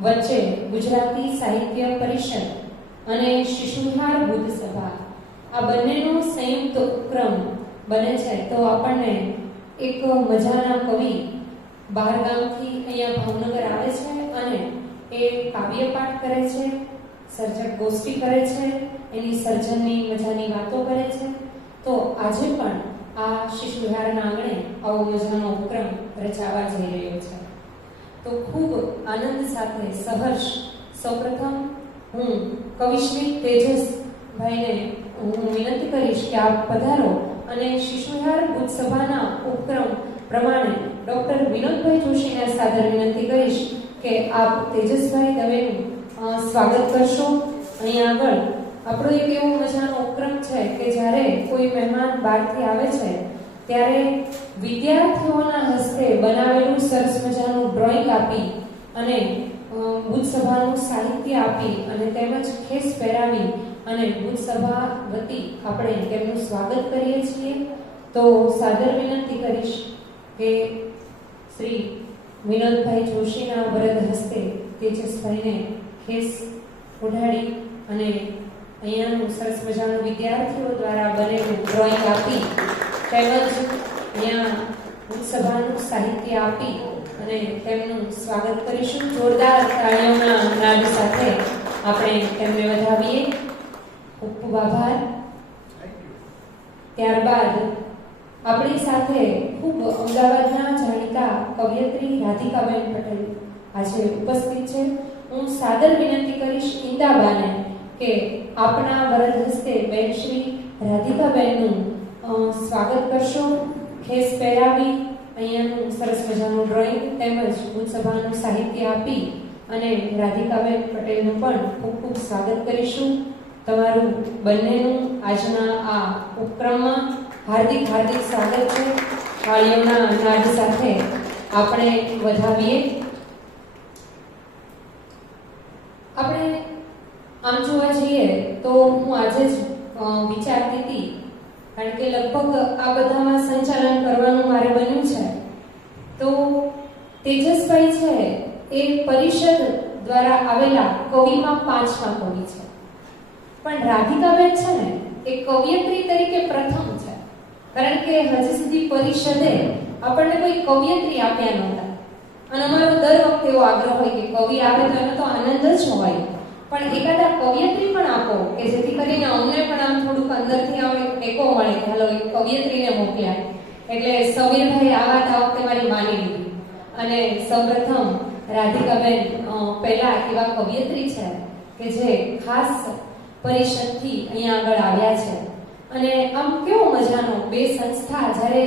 વચ્ચે ગુજરાતી સાહિત્ય પરિષદ અને શિશુવિહાર બુદ્ધ સભા આ બંનેનો સંયુક્ત ઉપક્રમ બને છે, તો આપણને એક મજાના કવિ બહારગામથી અહીંયા ભાવનગર આવે છે અને એ કાવ્યપાઠ કરે છે, સર્જક ગોષ્ઠી કરે છે, એની સર્જનની મજાની વાતો કરે છે. તો આજે પણ આ શિશુવિહારના આંગણે આવો મજાનો ઉપક્રમ રચાવા જઈ રહ્યો છે. તો ખૂબ આનંદ સાથે સહર્ષ સૌપ્રથમ હું કવિશ્રી તેજસભાઈને હું વિનંતી કરીશ કે આપ પધારો અને શિશુવિહાર બુદ્ધ સભાના ઉપક્રમ પ્રમાણે ડૉક્ટર વિનોદભાઈ જોશીને સાદર વિનંતી કરીશ કે આપ તેજસભાઈ દવેનું સ્વાગત કરશો. અહીં આગળ આપણો એક એવો મજાનો ઉપક્રમ છે કે જ્યારે કોઈ મહેમાન બહારથી આવે છે ત્યારે વિદ્યાર્થીઓના હસ્તે બનાવેલું સરસ મજાનું ડ્રોઈંગ આપી અને બુદ્ધ સભાનું સાહિત્ય આપી અને તેમજ ખેસ પહેરાવી અને બુદ્ધ સભા વતી આપણે તેમનું સ્વાગત કરીએ છીએ. તો સાદર વિનંતી કરીશ કે શ્રી વિનોદભાઈ જોશીના વરદ હસ્તે તેજસભાઈને ખેસ ઓઢાડી અને અહીંયાનું સરસ મજાનું વિદ્યાર્થીઓ દ્વારા બનેલું ડ્રોઈંગ આપી તેમજ અહીંયા બુદ્ધ સભાનું સાહિત્ય આપી અને તેમનું સ્વાગત કરીશું. જોરદાર તાળીઓના નાદ સાથે આપણે તેમને વધાવીએ. ખૂબ ખૂબ આભાર. ત્યારબાદ આપણી સાથે ખૂબ અમદાવાદના જાણીતા કવયત્રી રાધિકાબેન પટેલ આજે ઉપસ્થિત છે. હું સાદર વિનંતી કરીશ ઇન્દાબાને કે આપણા વરદ હસ્તે બેન શ્રી રાધિકાબેનનું સ્વાગત કરશો. ખેસ પહેરાવી અહીંયાનું સરસ મજાનું ડ્રોઈંગ તેમજ બુદ્ધ સભાનું સાહિત્ય આપી અને રાધિકાબેન પટેલનું પણ ખૂબ ખૂબ સ્વાગત કરીશું. તમારું બંનેનું આજના આ ઉપક્રમમાં હાર્દિક હાર્દિક સ્વાગત છે. તાળીઓના નાદ સાથે આપણે વધાવીએ. આપણે આમ જોવા જઈએ તો હું આજે જ વિચારતી હતી, કારણ કે લગભગ આ બધામાં સંચાલન કરવાનું મારે બન્યું છે. તો તેજસભાઈ છે એ પરિષદ દ્વારા આવેલા કવિમાં 5મા કવિ છે, પણ રાધિકાબેન છે ને એ કવયત્રી તરીકે પ્રથમ છે, કારણ કે હજી સુધી પરિષદે આપણને કોઈ કવયત્રી આપ્યા નહોતા. અને અમારો દર વખતે એવો આગ્રહ હોય કે કવિ આવે તો એનો તો આનંદ જ હોય, પણ એકાદા કવયત્રી પણ આપો કે જેથી કરીને અમને પણ આમ થોડુંક અંદરથી આવે ટેકો મળે કે હાલો એક કવયત્રીને મોકલ્યા. એટલે સમીરભાઈ આ વાત આ વખતે મારી માની લીધી અને સૌપ્રથમ રાધિકાબેન પહેલા એવા કવયત્રી છે કે જે ખાસ પરિષદથી અહીંયા આગળ આવ્યા છે. અને આમ કેવો મજાનો બે સંસ્થા જ્યારે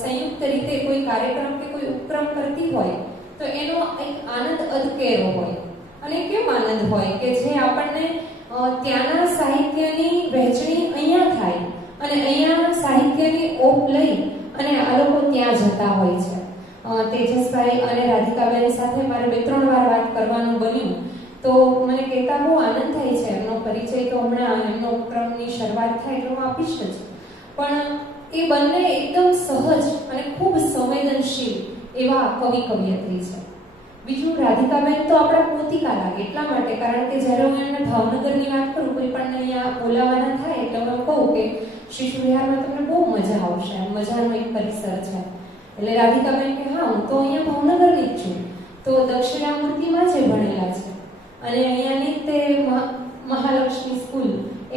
સંયુક્ત રીતે કોઈ કાર્યક્રમ કે કોઈ ઉપક્રમ કરતી હોય તો એનો એક આનંદ અદકેરો હોય. અને કેમ આનંદ હોય કે જે આપણને ત્યાંના સાહિત્યની વહેંચણી અહીંયા થાય અને અહીંયા સાહિત્યની ઓપ લઈ અને આ લોકો ત્યાં જતા હોય છે. તેજસભાઈ અને રાધિકાબેન સાથે મારે 2-3 વાર વાત કરવાનું બન્યું, તો મને કહેતા બહુ આનંદ થાય છે. એમનો પરિચય તો હમણાં એમનો ઉપક્રમની શરૂઆત થાય એટલે હું આપીશ જ, પણ એ બંને એકદમ સહજ અને ખૂબ સંવેદનશીલ એવા કવિ કવયત્રી છે. બીજું, રાધિકાબેન તો આપણા પોતિકા લાગે એટલા માટે, કારણ કે જ્યારે હું એમને ભાવનગરની વાત કરું, કોઈ પણ અહીંયા બોલાવાના થાય એટલે હું કહું કે શિશુવિહારમાં તમને બહુ મજા આવશે, મજાનો એક પરિસર છે. એટલે રાધિકાબેન કે હા હું તો અહીંયા ભાવનગરની જ છું, તો દક્ષિણામૂર્તિમાં જે ભણેલા છે અને અહીંયાની તે મહાલક્ષ્મી સ્કૂલ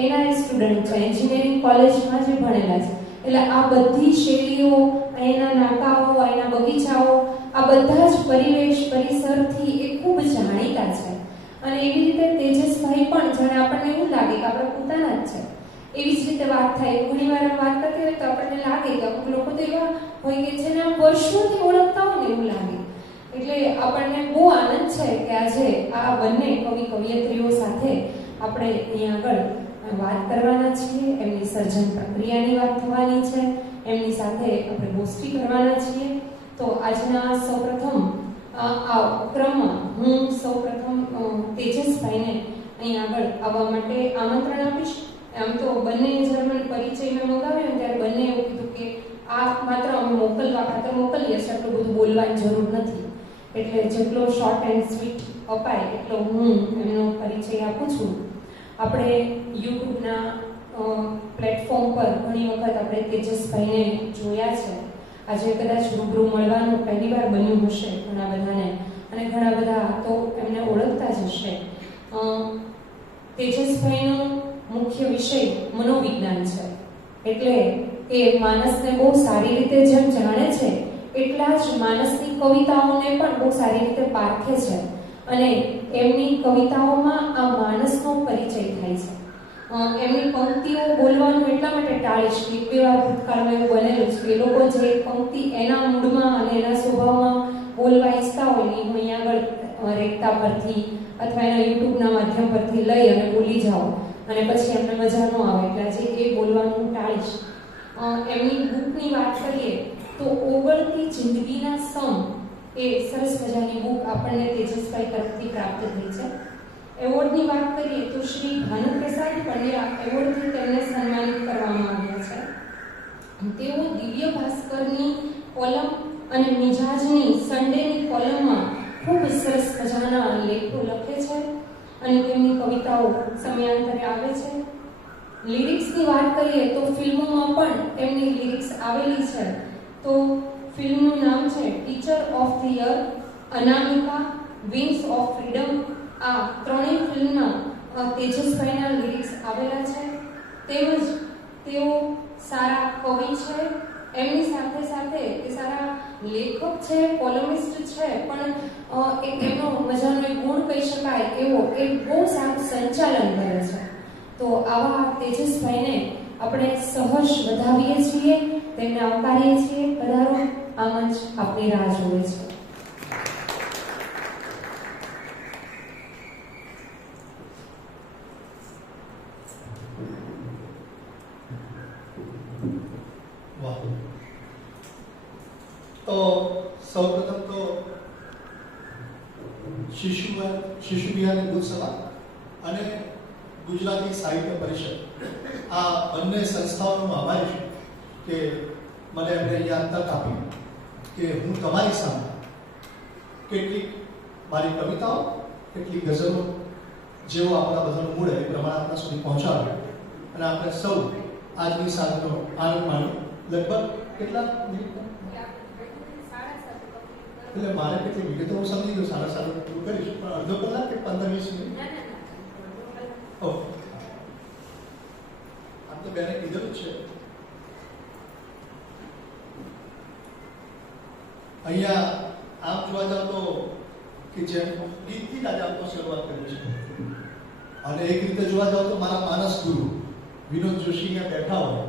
એના સ્ટુડન્ટ છે, એન્જિનિયરિંગ કોલેજમાં જે ભણેલા છે. એટલે આ બધી શૈલીઓ, અહીંના નાકાઓ, અહીંના બગીચાઓ, આ બધા જ પરિવેશ પરિસરથી એ ખૂબ જાણીતા છે. અને એવી રીતે તેજસભાઈ પણ જાણે આપણને એવું લાગે કે આપણે પોતાના જ છે એવી જ રીતે વાત થાય. ઘણી વાર વાત કરતી હોય તો આપણને લાગે કે અમુક લોકો તો એવા હોય કે જેને આમ વર્ષોથી ઓળખતા હોય ને એવું લાગે. એટલે આપણને બહુ આનંદ છે કે આજે આ બંને કવિ કવયત્રીઓ સાથે આપણે અહીંયા આગળ વાત કરવાના છીએ. એમની સર્જન પ્રક્રિયાની વાત થવાની છે, એમની સાથે આપણે ગોષ્ઠી કરવાના છીએ. તો આજના સૌપ્રથમ આ ઉપક્રમમાં હું સૌપ્રથમ તેજસભાઈને અહીં આગળ આવવા માટે આમંત્રણ આપીશ. આમ તો બંને જર્મન પરિચય મેં મંગાવ્યો ત્યારે બંને એવું કીધું કે આ માત્ર અમે મોકલવા ખાતર મોકલીએ છીએ, એટલું બધું બોલવાની જરૂર નથી. એટલે જેટલો શોર્ટ એન્ડ સ્વીટ અપાય એટલો હું એમનો પરિચય આપું છું. આપણે યુટ્યુબના પ્લેટફોર્મ પર ઘણી વખત આપણે તેજસભાઈને જોયા છે. આજે કદાચ રૂબરૂ મળવાનું પહેલી વાર બન્યું હશે ઘણા બધાને, અને ઘણા બધા તો એમને ઓળખતા જ હશે. તેજસભાઈનો મુખ્ય વિષય મનોવિજ્ઞાન છે, એટલે એ માણસને બહુ સારી રીતે જેમ જાણે છે એટલા જ માણસની કવિતાઓને પણ બહુ સારી રીતે પારખે છે, અને એમની કવિતાઓમાં આ માણસનો પરિચય થાય છે. એમની પંક્તિઓ બોલવાનું એટલા માટે ટાળીશ કે બે વાર ભૂતકાળમાં એવું બનેલું છે કે એ લોકો જે પંક્તિ એના મૂડમાં અને એના સ્વભાવમાં બોલવા ઈચ્છતા હોય ને હું અહીંયા આગળ રેખતા પરથી અથવા એના યુટ્યુબના માધ્યમ પરથી લઈ અને બોલી જાઉં અને પછી એમને મજા ન આવે, એટલે આજે એ બોલવાનું ટાળીશ. એમની બુકની વાત કરીએ તો ઓગળતી જિંદગીના સમ એ સરસ મજાની બુક આપણને તેજસભાઈ તરફથી પ્રાપ્ત થઈ છે. એવોર્ડની વાત કરીએ તો શ્રી ભાનુપ્રસાદ પંડ્યા એવોર્ડથી તેમને સન્માનિત કરવામાં આવ્યા છે. તેઓ દિવ્ય ભાસ્કરની કોલમ અને મિજાજની સન્ડેની કોલમમાં ખૂબ સરસ મજાના લેખો લખે છે અને તેમની કવિતાઓ સમયાંતરે આવે છે. લિરિક્સની વાત કરીએ તો ફિલ્મોમાં પણ તેમની લિરિક્સ આવેલી છે. તો ફિલ્મનું નામ છે teacher of the year, Anamika, wings of freedom. આ ત્રણેય ફિલ્મના તેજસભાઈના લિરિક્સ આવેલા છે. તેમજ તેઓ સારા કવિ છે, એમની સાથે સાથે તે સારા લેખક છે, કોલમિસ્ટ છે, પણ એક એમનો મજાનો એક ગુણ કહી શકાય એવો એક બહુ સારું સંચાલન કરે છે. તો આવા તેજસભાઈને આપણે સહર્ષ વધાવીએ છીએ, તેમને આવકારીએ છીએ. પધારો, આ મંચ આપની રાહ જોવે છે. તો સૌપ્રથમ તો શિશુ વિહાર બુદ્ધ સભા અને ગુજરાતી સાહિત્ય પરિષદ આ બંને સંસ્થાઓનો આભારી છું કે મને એમને અહીંયા તક આપી કે હું તમારી સામે કેટલીક મારી કવિતાઓ, કેટલીક ગઝલો જેવો આપણા બધાનો મૂળ એ પ્રમાણે આપણા સુધી પહોંચાડ્યો અને આપણે સૌ આજની સાંજનો આનંદ માણ્યો. લગભગ કેટલા મિનિટ એટલે મારે કેટલી વિગતો હું સમજી ગયો, સારા સારું પૂરું કરીશ, પણ અડધો કલાક કે 15-20 મિનિટ? આમ તો બેને કીધેલું જ છે. અહીંયા આમ જોવા જાવ તો કે જેમ ગીતથી આજે આપતો શરૂઆત કરી છે, અને એક રીતે જોવા જાવ તો મારા માનસ ગુરુ વિનોદ જોશી અહીંયા બેઠા હોય,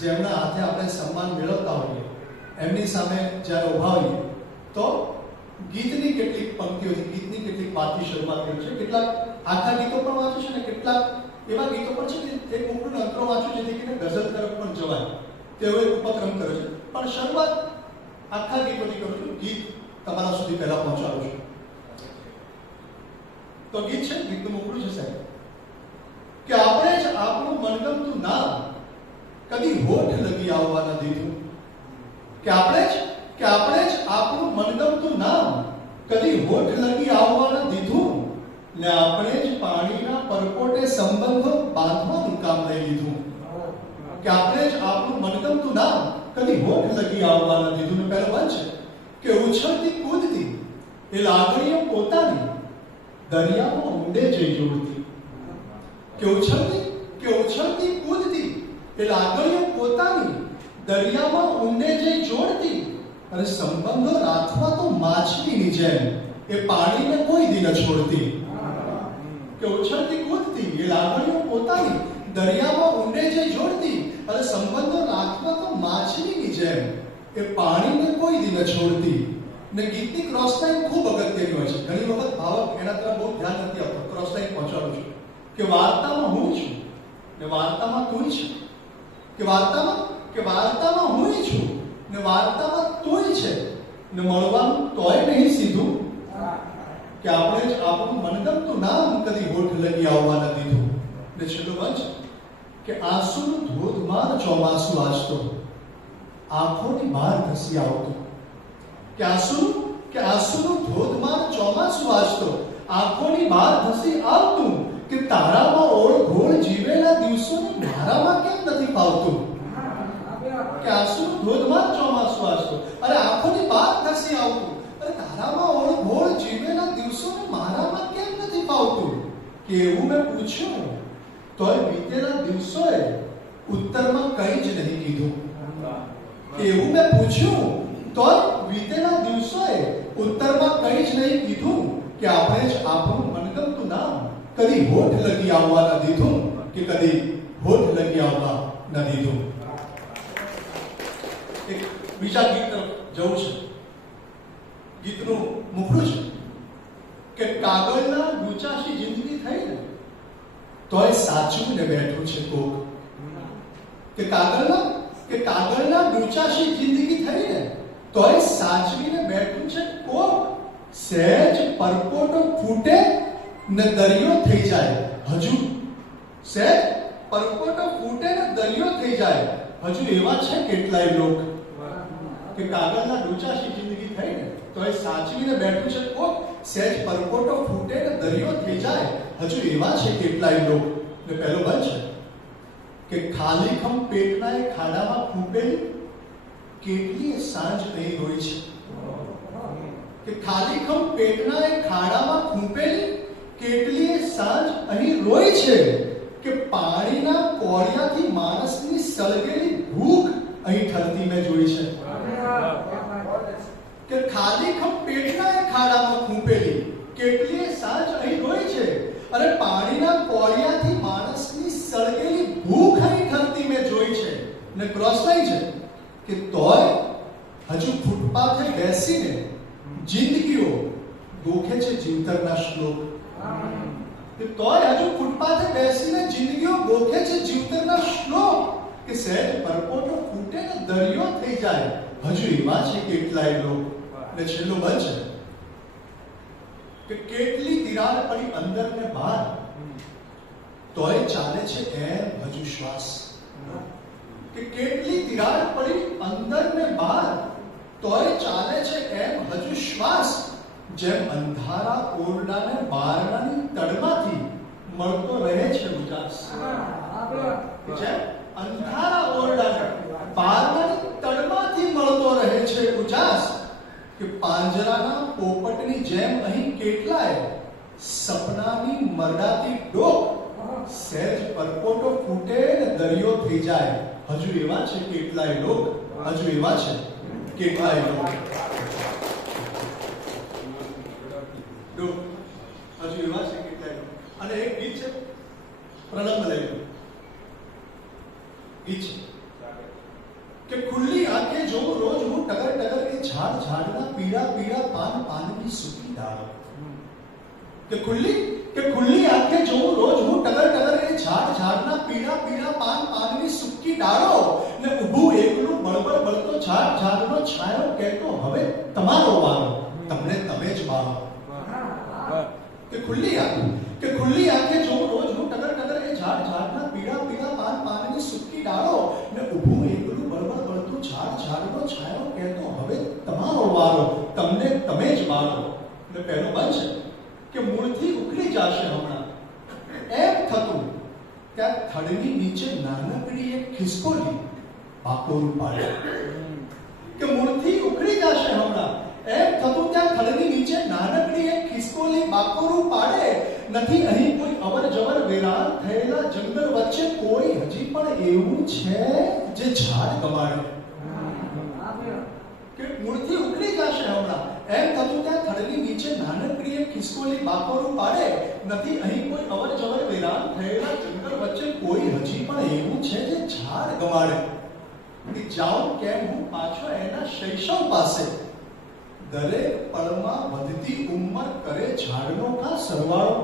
જેમના હાથે આપણે સન્માન મેળવતા હોઈએ, એમની સામે જ્યારે ઉભા હોઈએ તો ગીતની કેટલીક પંક્તિઓથી, ગીતની કેટલીક વાતથી શરૂઆત કરી છે. કેટલાક આખા ગીતો પણ વાંચ્યું છે અને કેટલાક એવા ગીતો પણ છે કે એક મુકુટ અંતરો વાંચ્યું જેથી કરીને ગઝલ તરફ પણ જવાય તેવો એક ઉપક્રમ કર્યો છે. પણ શરૂઆત આખા ગીતોથી કરું છું, ગીત તમારા સુધી પહેલા પહોંચાડું છું. તો ગીત છે, ગીતનું મુકડું છે સાહેબ કે આપણે જ આપણું મનગમતું નામ કદી હોઠ લગી આવવા ન દીધું. કે આપણે જ આપણું મનગમતું નામ કદી હોઠ લગી આવવા ન દીધું, ને આપણે જ પાણીના પરપોટે સંબંધો બાંધવાનું કામ લઈ લીધું. કે આપણે જ આપણું મનગમતું નામ કદી હોઠ લગી આવવા ન દીધું. ને પહેલો વંચ કે ઉછળતી કૂદતી એ લાગણીઓ પોતાની દરિયામાં ઊંડે જઈ જોડતી. કે ઉછળતી કૂદતી એ લાગણીઓ પોતાની દરિયામાં ઊંડે જઈ જોડતી, અને સંબંધો રાખવા તો માછલીની જેમ એ પાણીને કોઈ દી ન છોડતી. કે ઉછળતી કૂદતી એ લાગણીઓ પોતાની દરિયામાં ઊંડે જઈ જોડતી, અને સંબંધો રાખવા તો માછલીની જેમ એ પાણીને કોઈ દી ન છોડતી. ને ગીતની ક્રોસલાઈન ખૂબ અગત્યની હોય છે. ઘણી વખત ભાવક એના તરફ બહુ ધ્યાન નથી આપતો. ક્રોસલાઈન પહોંચાડું છું કે વાર્તામાં હું છું ને વાર્તામાં તું છે. કે વાર્તામાં હું છું ને વાર્તામાં તું છે, ને મળવાનું તોય નહીં સીધું. કે આપણે જ આપણું મનગમતું નામ કદી હોઠ લગી આવવા ન દીધું. ને છેલ્લો વંચ કે આંસુનું ધોધમાર ચોમાસું આજતો આંખોની બહાર ધસી આવતું. કે આંસુનું કે આંસુનું ધોધમાર ચોમાસું વાસતો આંખોની બહાર ધસી આવતું કે તારામાં ઓળઘોળ જીવેલા દિવસોને મારામાં કેમ નથી ફાવતું કે આંસુનું ધોધમાર ચોમાસું વાસતો અરે આંખોની બહાર ધસી આવતું અરે તારામાં ઓળઘોળ જીવેલા દિવસોને મારામાં કેમ નથી ફાવતું કે એવું મેં પૂછ્યું તોય વીતેલા દિવસોએ ઉત્તરમાં કંઈ જ નહીં કીધું કે એવું મેં પૂછ્યું તોય વીતેલા દિવસોએ ઉત્તરમાં કંઈ જ નહીં કીધું કે આપણે જ આપણું મનગમતું નામ કદી હોઠ લગી આવવા ન દીધું કે કદી હોઠ લગી આવવા ન દીધું. એક બીજા ગીત તરફ જવું છે. ગીતનું મુખડું છે કે કાગળના ડૂચાશી જિંદગી થઈ ને તોય સાચવીને બેઠું છે કોક કે કાગળના ડૂચાશી જિંદગી થઈ ને તોય સાચવીને બેઠું છે કોક સહેજ પરપોટો ફૂટે ને દરિયો થઈ જાય હજુ સહેજ પરપોટો ફૂટે ને દરિયો થઈ જાય હજુ એવા છે કેટલાય લોક કે કાગળના ડૂચાશી જિંદગી થઈ ને તોય સાચવીને બેઠું છે કોક સહેજ પરપોટો ફૂટે ને દરિયો થઈ જાય હજુ એવા છે કેટલાય લોક. ને પહેલો બંધ છે કે ખાલીખમ પેટના એ ખાડામાં ફૂટેલી કેટલીય સાંજ નહીં રોઈ છે કે ખાલીખમ પેટના એ ખાડામાં ફૂટેલી કેટલીય સાંજ અહીં રોઈ છે કે પાણીના કોળિયાથી માણસની સળગેલી ભૂખ અહીં ઠરતી મેં જોઈ છે કે ખાલીખમ પેટના એ ખાડામાં ફૂટેલી કેટલીય સાંજ અહીં રોઈ છે અને પાણીના કોળિયાથી માણસની સળગેલી ભૂખ અહીં ઠરતી મેં જોઈ છે. ને ક્રોસ લાઈન છે કે તોય હજુ ફૂટપાથે બેસીને જિંદગીઓ ગોખે છે જીવતરના શ્લોક કે તોય હજુ ફૂટપાથે બેસીને જિંદગીઓ ગોખે છે જીવતરના શ્લોક કે સહેજ પરપોટો ફૂટે ને દરિયો થઈ જાય હજુ એવા છે કેટલાય લોક. ને છેલ્લો બંધ છે કે કેટલી તિરાડ પડી અંદર ને બહાર તોય ચાલે છે એમ હજુ શ્વાસ કે કેટલી તિરાડ પડી અંદર ને બહાર તોય ચાલે છે એમ હજુ શ્વાસ જેમ અંધારા ઓરડાને બારણાની તડમાંથી મળતો રહે છે ઉજાસ જેમ અંધારા ઓરડાને બારણાની તડમાંથી મળતો રહે છે ઉજાસ કે પાંજરાના પોપટની જેમ અહીં કેટલાય સપનાની મરડાતી ડોક સહેજ પરપોટો ફૂટે ને દરિયો થઈ જાય હજુ એવા છે કેટલાય લોક હજુ એવા છે કેટલાય લોક હજુ એવા છે કેટલાય લોક. અને એક ગીત છે પ્રણવ લઈ ગીત છે કે ખુલ્લી આંખે જોઉં રોજ હું ટગર ટગર એ ઝાડ ઝાડના પીળા પીળા પાન પાનની સૂકી ડાળો કે ખુલ્લી આંખે જોઉં રોજ હું ટગર ટગર એ ઝાડ ઝાડના પીળા પીળા પાન પાનની સૂકી ડાળો ને ઊભું એકલું બળબડ બળતો ઝાડ ઝાડનો છાંયો કહેતો હવે તમારો વારો તમને તમે જ વારો કે ખુલ્લી આંખે જોઉં રોજ હું ટગર ટગર એ ઝાડ ઝાડના પીળા પીળા પાન પાનની સૂકી ડાળો ને ઊભું એકલું બળબડ બળતું ઝાડ ઝાડનો છાંયો કહેતો હવે તમારો વારો તમને તમે જ વારો. ને પહેલો બંધ છે કે મૂળથી ઉખડી જશે હમણાં એમ થતું ત્યાં થડની નીચે નાનકડી એક ખિસકોલી બાકોરું પાડે કે મૂળથી ઉખડી જશે હમણાં એમ થતું ત્યાં થડની નીચે નાનકડી એક ખિસકોલી બાકોરું પાડે નથી અહીં કોઈ અવર જવર વેરાન થયેલા જંગલ વચ્ચે કોઈ હજી પણ એવું છે જે ઝાડ ગમાડે કે મૂળથી ઉખડી જશે હમણાં એમ થતું ત્યાં થડની નીચે નાનકડી એક ખિસકોલી બાકોરું પાડે નથી અહીં કોઈ અવર જવર વેરાન થયેલા જંગલ વચ્ચે કોઈ હજી પણ એવું છે જે ઝાડ ગમાડે કે જાઉં કેમ હું પાછો એના શૈશવ પાસે દરેક પળમાં વધતી ઉંમર કરે ઝાડનો કા સરવાળો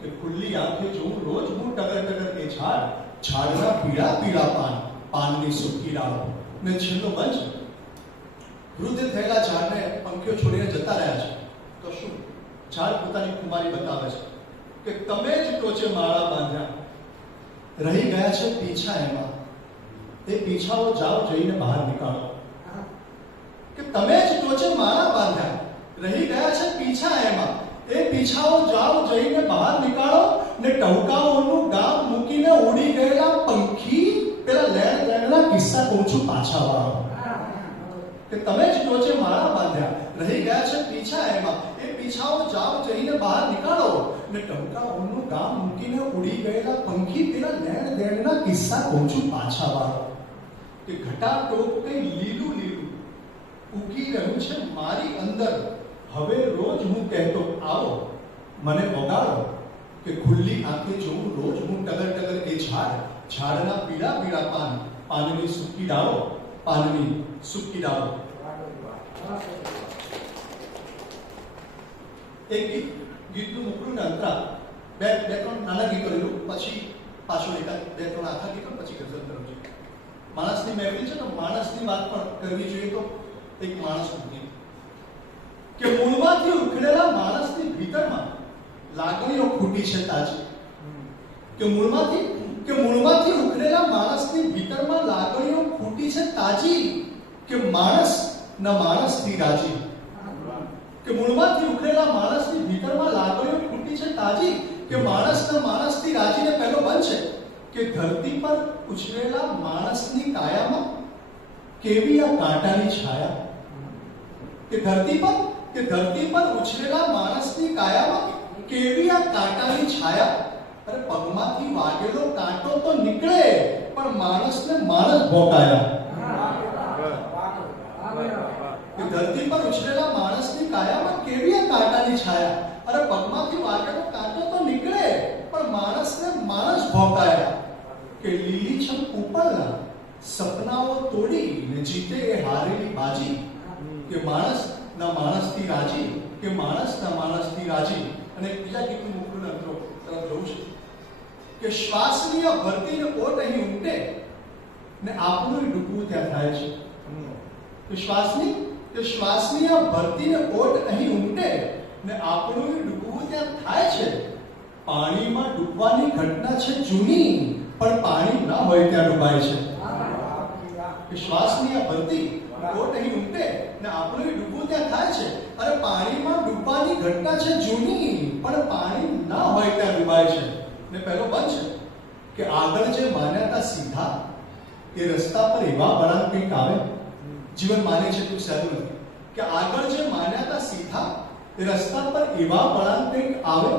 કે ખુલ્લી આંખે જોઉં રોજ હું ટગર ટગર એ ઝાડના પીળા પીળા પાનની સૂકી ડાળો. ને છેલ્લો બંધ વૃદ્ધ થયેલા ઝાડને પંખીઓ છોડીને જતા રહ્યા છે તો શું ઝાડ પોતાની કુમારી બતાવે છે કે તમે જ ટોચે માળા બાંધ્યા રહી ગયા છે પીછા એમાં એ પીછાઓ જાઓ જઈને બહાર નીકાળો કે તમે જ ટોચે માળા બાંધ્યા, રહી ગયા છે પીછા એમાં. એ પીછાઓ જાઓ જઈને બહાર નીકાળો ને ટહુકાઓનું ગામ મૂકીને ઉડી ગયેલા પંખી પેલા લેણ દેણના કિસ્સા કહું છું પાછા વાળો. કે તમે જ ટોચે માળા બાંધ્યા, રહી ગયા છે પીછા એમાં. એ પીછાઓ જાઓ જઈને બહાર નીકાળો ને ટહુકાઓનું ગામ મૂકીને ઉડી ગયેલા પંખી પેલા લેણ દેણના કિસ્સા કહું છું પાછા વાળો. કે ઘટાટોપ કઈ લીલું લીલું ઉગી રહ્યું છે મારી અંદર. હવે રોજ હું કહેતો આવો મને ઓગાળો, કે ખુલ્લી આંખે જોઉં રોજ હું ટગર ટગર એ ઝાડ, ઝાડના પીળા પીળા પાન, પાનની સૂકી ડાળો, પાનની સૂકી ડાળો. એક ગીતનું મુકડું અંતરા બે ત્રણ નાના ગીતો લઈ લો, પછી પાછો એકાદ બે ત્રણ આખા ગીતો, પછી ગઝલ કરું છું. માણસની મહેફિલ છે તો માણસની વાત પણ કરવી જોઈએ. તો એક માણસ હતી કે મૂળમાંથી ઉખડેલા માણસની ભીતરમાં લાગણીઓ ખૂટી છે તાજી. કે મૂળમાંથી ઉખડેલા માણસની ભીતરમાં લાગણીઓ ખૂટી છે તાજી. કે માણસ ન માણસથી રાજી. કે મૂળમાંથી ઉખડેલા માણસની ભીતરમાં લાગણીઓ ખૂટી છે તાજી. કે માણસ ન માણસથી રાજીને પહેલો બનશે કે ધરતી પર ઉછરેલા માણસની કાયામાં કેવી આ કાંટાની છાયા. કે ધરતી પર ઉછરેલા માણસની કાયામાં કેવી આ કાંટાની છાયા. અરે પગમાંથી વાગેલો કાંટો તો નીકળે પણ માણસને માણસ ભોંકાયા. કે ધરતી પર ઉછરેલા માણસની કાયામાં કેવી આ કાંટાની છાયા. અરે પગમાંથી વાગેલો કાંટો તો નીકળે પણ માણસને માણસ ભોંકાયા. કે લીલીછમ ઉપરના સપનાઓ તોડી ને જીતે એ હારેલી બાજી. કે માણસ ના માણસથી રાજી. કે માણસ ના માણસથી રાજી. અને બીજા ગીતનું મુકડું અંતરો તરફ જવું છે કે શ્વાસની ભરતીને ઓટ અહીં ઉમટે ને આપનું ડૂબવું ત્યાં થાય છે. કે શ્વાસની ભરતીને ઓટ અહીં ઉમટે ને આપણું ડૂબવું ત્યાં થાય છે. પાણીમાં ડૂબવાની ઘટના છે જૂની પણ પાણી ના હોય ત્યાં ડૂબાય છે. કે શ્વાસની ભરતી ઓટ અહીં ઉમટે ને આપણું ડૂબવું ત્યાં થાય છે. અરે પાણીમાં ડૂબવાની ઘટના છે જૂની પણ પાણી ના હોય ત્યાં ડૂબાય છે. ને પહેલો બંધ છે કે આગળ જે માન્યતા સીધા એ રસ્તા પર એવા વળાંક કંઈક આવે. જીવન માને છે તું સહેલું નથી. કે આગળ જે માન્યતા સીધા એ રસ્તા પર એવા વળાંક કંઈક આવે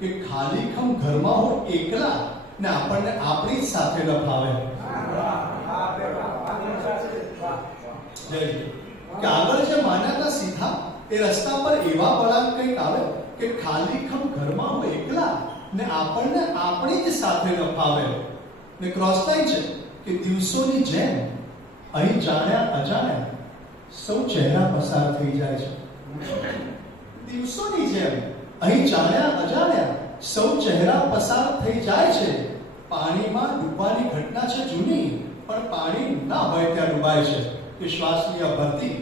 કે ખાલીખમ ઘરમાં હો એકલા ને આપણને આપણી જ સાથે ન ફાવે. કે આગળ જે માન્યતા સીધા એ રસ્તા પર એવા વળાંક કંઈક આવે કે ખાલીખમ ઘરમાં હો એકલા ને આપણને આપણી જ સાથે ન ફાવે. ને ક્રોસ લાઈન છે કે દિવસોની જેમ અહીં જાણ્યા અજાણ્યા સૌ ચહેરા પસાર થઈ જાય છે. દિવસોની જેમ અહીં જાણ્યા અજાણ્યા સૌ ચહેરા પસાર થઈ જાય છે. પાણીમાં ડૂબવાની ઘટના છે જૂની પણ પાણી ના હોય ત્યાં ડૂબાય છે. કે શ્વાસની ભરતી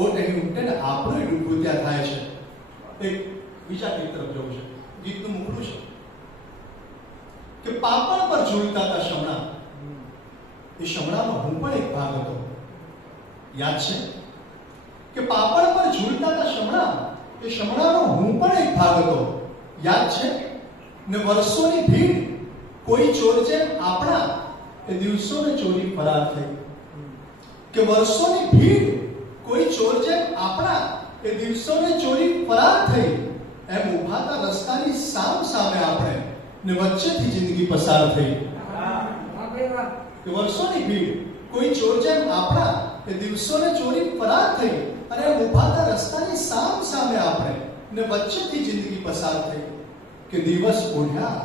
ઓટ અહીં ઉમટે ને આપણું ડૂબવું ત્યાં થાય છે. એક બીજા ગીત તરફ જવું છે. ગીતનું મુકડું છે કે પાપણ પર ઝૂલતા હતા શમણા. એ શમણામાં હું પણ એક ભાગ હતો. યાદ છે કે પાપણ પર ઝૂલતા હતા શમણા. એ શમણાનો હું પણ એક ભાગ હતો. યાદ છે ને વર્ષોની ભીડ કોઈ ચોર જેમ આપણા એ દિવસોને ચોરી ફરાર થઈ. કે વર્ષોની ભીડ કોઈ ચોર જેમ આપણા એ દિવસોને ચોરી ફરાર થઈ. એમ ઉભાતા રસ્તાની સામ સામે આપણે ને વચ્ચેથી જિંદગી પસાર થઈ. કે વર્ષોની ભીડ કોઈ ચોર જેમ આપણા એ દિવસોને ચોરી ફરાર થઈ. અને એમ ઉભાતા રસ્તાની સામ સામે આપણે ને વચ્ચેથી જિંદગી પસાર થઈ. કે દિવસ ઓઢ્યા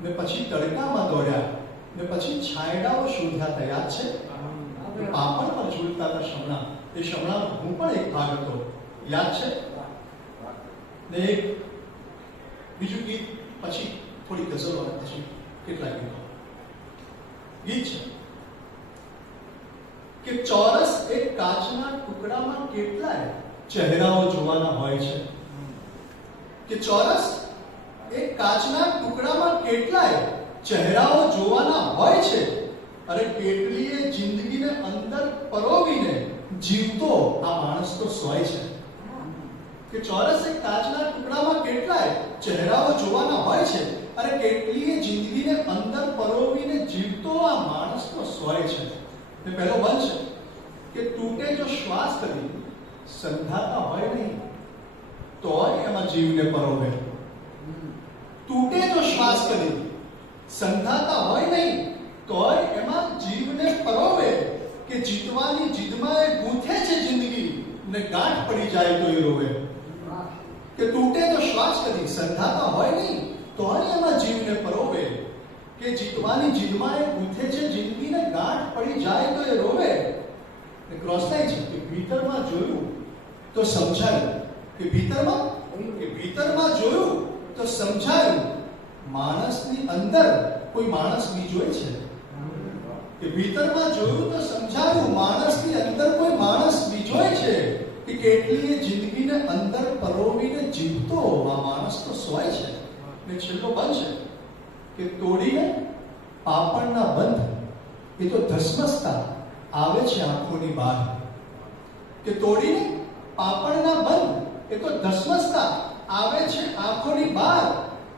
ને પછી તડકામાં દોડ્યા ને પછી છાંયડાઓ શોધ્યા. તૈયાર છે પાપણ પર ઝૂલતા હતા શમણા. એ શમણાનો હું પણ એક ભાગ હતો. યાદ છે ને એક બીજું ગીત પછી થોડી ગઝલો પછી કેટલા ગીત છે કે ચોરસ એક કાચના ટુકડામાં કેટલાય ચહેરાઓ જોવાના હોય છે. કે ચોરસ એક કાચના ટુકડામાં કેટલાય ચહેરાઓ જોવાના હોય છે. અરે કેટલીય જિંદગીને અંદર પરોવીને જીવતો આ માણસ તો સોય છે કે ચોરસ એક કાચના ટુકડામાં કેટલાય ચહેરાઓ જોવાના હોય છે અને કેટલીય જિંદગીને અંદર પરોવીને જીવતો આ માણસ તો સોય છે. ને પહેલો બંધ છે કે તૂટે જો શ્વાસ કરી સંધાતા હોય નહીં તોય એમાં જીવને પરોવે. તૂટે જો શ્વાસ કરી સંધાતા હોય નહીં તોય એમાં જીવને પરોવે કે જીતવાની જીદમાં એ ગૂંથે છે જિંદગી ને ગાંઠ પડી જાય તો એ રોવે. કે તૂટે જો શ્વાસ કરી સંધાતા હોય નહીં તોય એમાં જીવને પરોવે કે જીતવાની જીદમાં એ ગૂંથે છે જિંદગી ને ગાંઠ પડી જાય તો એ રોવે. ને ક્રોસ થાય છે કે ભીતરમાં જોયું તો સમજાયું કે ભીતરમાં જોયું તો સમજાયું માણસની અંદર કોઈ માણસ બીજો છે. કે ભીતરમાં જોયું તો સમજાયું માણસની અંદર કોઈ માણસ બીજો છે કે કેટલીય જિંદગીને અંદર પરોવીને જીવતો આ માણસ તો સોય છે. ને છેલ્લો બંધ છે કે તોડીને પાપણના બંધ એ તો ધસમસતા આવે છે આંખોની બહાર. કે તોડીને પાપણના બંધ એ તો ધસમસતા આવે છે આંખોની બહાર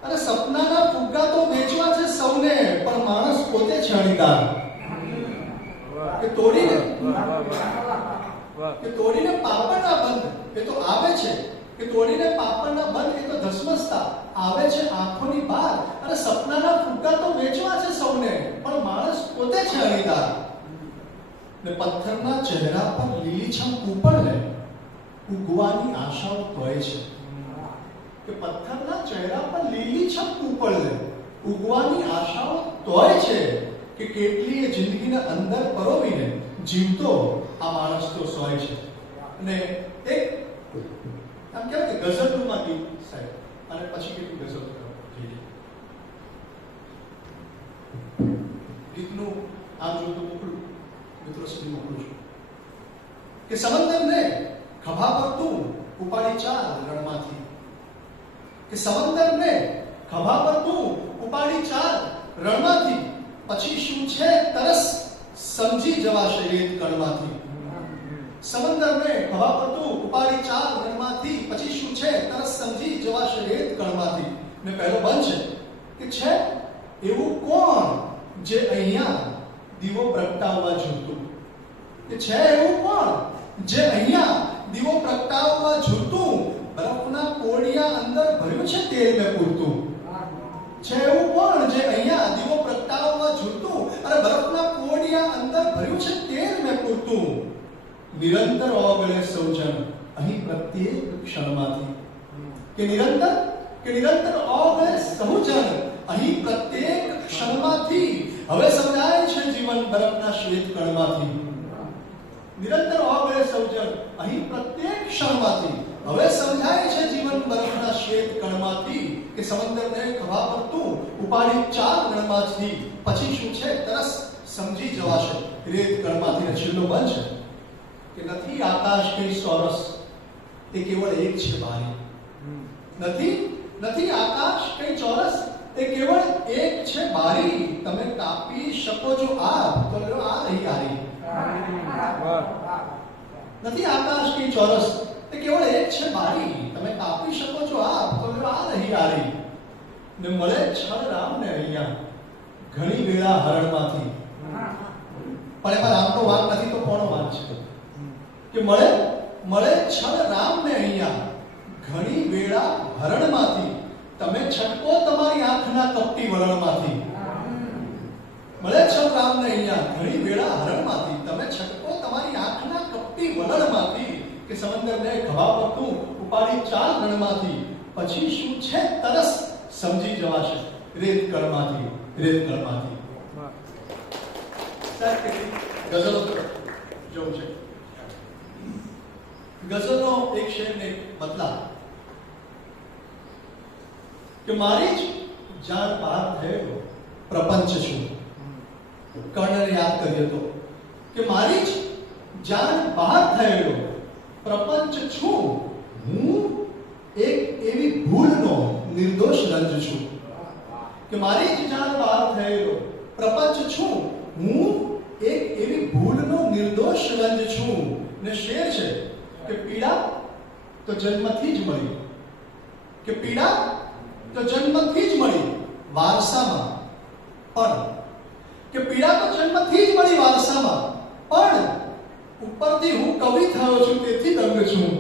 અને સપનાના ફુગ્ગા તો વેચવા છે સૌને પણ માણસ પોતે છે અણીદાર. કે તોડીને પાપણના બંધ એ તો આવે છે કે તોડીને પાપણના બંધ એ તો ધસમસતા આવે છે આંખોની બહાર અને સપનાના ફુગ્ગા તો વેચવા છે સૌને પણ માણસ પોતે છે અણીદાર. ને પથ્થરના ચહેરા પર લીલીછમ કૂપળને ઉગવાની આશાઓ તોય છે. કે પથ્થરના ચહેરા પર લીલીછમ કૂપળને ઉગવાની આશાઓ તોય છે કે કેટલીય જિંદગીને અંદર પરોવીને જીવતો આ માણસ તો સોય છે. અને એક આમ કહેવાય કે ગઝલમાં ગીત સાહેબ અને પછી કેટલી ગઝલ જોઈએ ગીતનું આમ જો તો મોકલું મિત્રો સુધી મોકલું છું કે સમંદરને ખભા પર તું ઉપાડી ચાલ રણમાંથી. કે સમંદરને ખભા પર તું ઉપાડી ચાલ રણમાંથી પછી શું છે તરસ સમજી જવાશે રેત કણમાંથી. સમંદરને ખભા પર તું ઉપાડી ચાલ રણમાંથી પછી શું છે તરસ સમજી જવાશે રેત કણમાંથી. ને પહેલો બંધ છે કે છે એવું કોણ જે અહીંયા દીવો પ્રગટાવવા જોતું. કે છે એવું કોણ જે અહીંયા દીવો પ્રગટાવવા જોતું બરફના કોડિયા અંદર ભર્યું છે તેલ ને પૂરતું. છે એવું કોણ જે અહીંયા દીવો પ્રગટાવવા જોતું અને બરફના કોડિયા અંદર ભર્યું છે તેલ ને પૂરતું. નિરંતર ઓગળે સૌજન અહીં પ્રત્યેક ક્ષણમાંથી. કે નિરંતર ઓગળે સૌજન અહીં પ્રત્યેક ક્ષણમાંથી હવે સમજાય છે જીવન બરફના શ્વેત કણમાંથી. નિરંતર ઓગળે સૌજન અહીં પ્રત્યેક ક્ષણમાંથી હવે સમજાય છે જીવન બરફના શ્વેત કણમાંથી. કે સમંદરને ખભા પર તું ઉપાડી ચાલ રણમાંથી પછી શું છે તરસ સમજી જવાશે રેત કણમાંથી. ને છેલ્લો બંધ છે કે નથી આકાશ કઈ ચોરસ એ કેવળ એક છે બારી. નથી આકાશ કઈ ચોરસ એ કેવળ એક છે બારી. તમે કાપી શકો છો આ તો લો આ રહી આરી. નથી આકાશ કઈ ચોરસ એ કેવળ એક છે બારી. તમે કાપી શકો છો આ તો લો આ રહી આરી. ને મળે છળ રામને અહીંયા ઘણી વેળા હરણમાંથી. પણ એમાં રામનો વાંક નથી તો કોનો વાંક છે કે મળે છળ રામને અહીંયા ઘણી વેળા હરણમાંથી તમે છટકો તમારી આંખના કપટી વલણમાંથી. મળે છળ રામને અહીંયા ઘણી વેળા હરણમાંથી તમે છટકો તમારી આંખના કપટી વલણમાંથી. કે સમંદરને ખભા પર તું ઉપાડી ચાલ રણમાંથી પછી શું છે તરસ સમજી જવાશે રેત કણમાંથી. ગઝલો જોઉં છે. ગઝલનો એક શેરને બદલા કે મારી જ જાણ બહાર થયેલો પ્રપંચ છું. કર્ણને યાદ કર્યો તો કે મારી જ જાણ બહાર થયેલો પ્રપંચ છું. હું એક એવી ભૂલનો નિર્દોષ રંજ છું. કે મારી જ જાણ બહાર થયેલો પ્રપંચ છું. હું એક એવી ભૂલનો નિર્દોષ રંજ છું. ને શેર છે કે પીડા તો જન્મથી જ મળી, કે પીડા તો જન્મથી જ મળી વારસામાં, પણ કે પીડા તો જન્મથી જ મળી વારસામાં, પણ ઉપરથી હું કવિ થયો છું તેથી દંગ છું.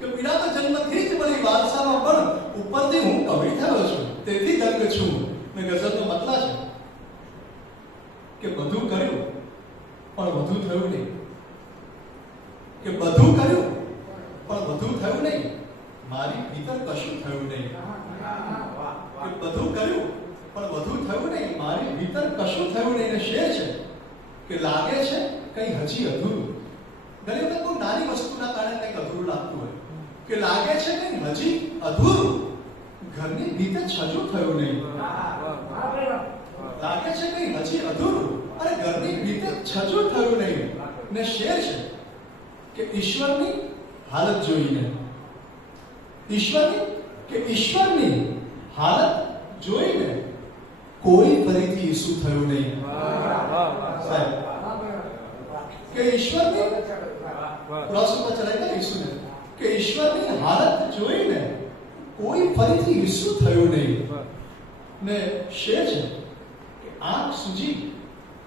કે પીડા તો જન્મથી જ મળી વારસામાં, પણ ઉપરથી હું કવિ થયો છું તેથી દંગ છું. ને ગઝલનો મતલબ છે કે બધું કર્યું પણ વધુ થયું નહીં, કે બધું કર્યું પણ વધુ થયું નહીં, મારી ભીતર કશું થયું નહીં. કે બધું કર્યું પણ વધુ થયું નહીં, મારી ભીતર કશું થયું નહીં. ને શેર છે કે લાગે છે કંઈ હજી અધૂરું. ઘણી વખત કોઈ નાની વસ્તુના કારણે કંઈક અધૂરું લાગતું હોય, કે લાગે છે કંઈ હજી અધૂરું, ઘરની ભીતર છજુ થયું નહીં. લાગે છે કંઈ હજી અધૂરું અને ઘરની ભીતર છજુ થયું નહીં. ને શેર છે કે ઈશ્વરની હાલત જોઈને, ઈશ્વરની હાલત જોઈને કોઈ ફરીથી ઈસુ થયું નહીં. સાહેબ કે ઈશ્વરની ક્રોસ ઉપર ચડાઈ ગયા ઈસુને, કે ઈશ્વરની હાલત જોઈને કોઈ ફરીથી ઈસુ થયું નહીં. ને શેર છે કે આંખ સૂજી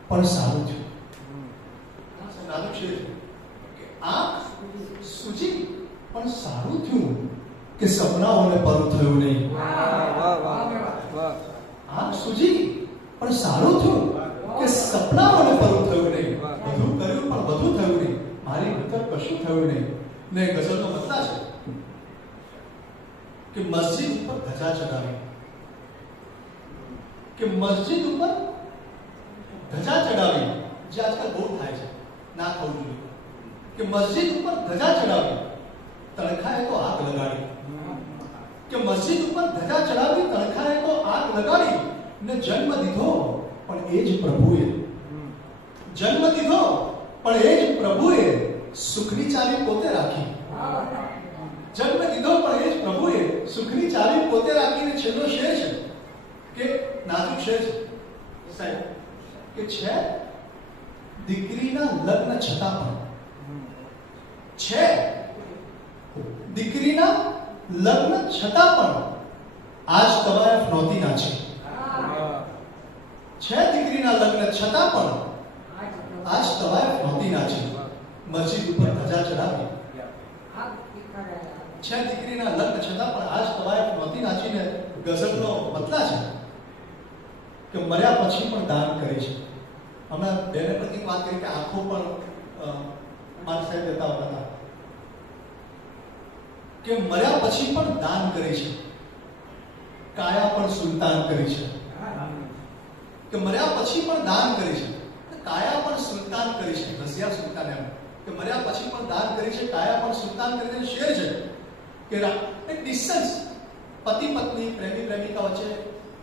પણ સારું થયું. નાનું શેર છે કે આંખ સૂજી પણ સારું થયું, કે સપનાઓને પરું થયું નહીં. આંખ સૂજી પણ સારું થયું, કે સપનાઓને પરું થયું નહીં. બધું કર્યું પણ વધુ થયું નહીં, મારી ભીતર કશું થયું નહીં. ને ગઝલનો મતલબ છે કે મસ્જિદ ઉપર ધજા ચડાવી, કે મસ્જિદ ઉપર ધજા ચડાવી, જે આજકાલ બહુ થાય છે, ના થવું જોઈએ. કે મસ્જિદ ઉપર ધજા ચડાવી, તણખાએ તો આગ લગાડી. કે મસ્જિદ ઉપર ધજા ચડાવી, તણખાએ તો આગ લગાડી. ને જન્મ દીધો પણ એ જ પ્રભુએ, જન્મ દીધો પણ એ જ પ્રભુએ સુખની ચાવી પોતે રાખી. જન્મ દીધો પણ એ જ પ્રભુએ સુખની ચાવી પોતે રાખીને છેલ્લો શેર છે કે નાજુક શેર છે સાહેબ, કે છે દીકરીના લગ્ન છતાં પણ, છે દીકરીના લગ્ન છતાં પણ આજ તવાયફ નહોતી નાચી. છે દીકરીના લગ્ન છતાં પણ આજ તવાયફ નહોતી નાચી. મસ્જિદ ઉપર ધજા ચડાવી, છે દીકરીના લગ્ન છતાં પણ આજ તવાયફ નહોતી નાચીને ગઝલનો મતલબ છે કે મર્યા પછી પણ દાન કરે છે. હમણાં બેને પ્રતિક વાત કરી કે આંખો પણ માન સાહેબ દેતા હતા, કે મર્યા પછી પણ દાન કરે છે, કાયા પણ સુલતાન કરી છે. કે મર્યા પછી પણ દાન કરે છે, કાયા પણ સુલતાન કરી છે. રઝિયા સુલતાન એમ કે મર્યા પછી પણ દાન કરી છે, કાયા પણ સુલતાન કરીને શેર છે કે એક ડિસ્ટન્સ, પતિ પત્ની પ્રેમી પ્રેમિકા વચ્ચે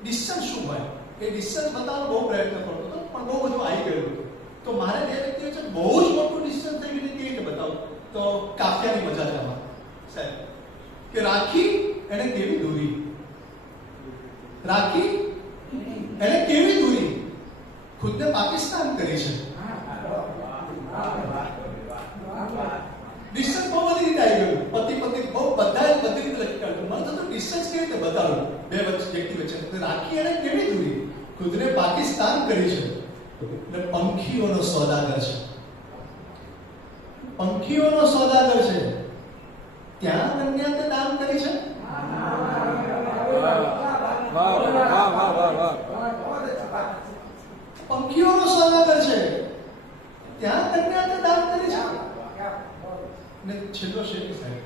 ડિસ્ટન્સ શું હોય એ ડિસ્ટન્સ બતાવવાનો બહુ પ્રયત્ન કરતો હતો, પણ બહુ બધું આવી ગયું હતું. તો મારે બે વ્યક્તિ વચ્ચે બહુ જ મોટું ડિસ્ટન્સ થઈ ગયું, કેવી રીતે બતાવું? તો કાફિયાની મજા છે આમાં સાહેબ, કે રાખી એને કેવી દૂરી, રાખી એને કેવી દૂરી ખુદને પાકિસ્તાન કરી છે. ડિસ્ટન્સ બહુ બધી રીતે આવી ગયું, પતિ પત્ની બહુ બધા બધી રીતે લખી કાઢ્યું. મને તો ડિસ્ટન્સ કેવી રીતે બતાવું બે વ્યક્તિ વચ્ચે? રાખી એને કેવી દૂરી ખુદને પાકિસ્તાન કરી છે. ને પંખીઓનો સોદાગર છે, પંખીઓનો સોદાગર છે, ત્યાં કન્યા દાન કરી છે. પંખીઓનો સોદાગર છે, ત્યાં કન્યા દાન કરી છે. ને છેલ્લો શેર સાહેબ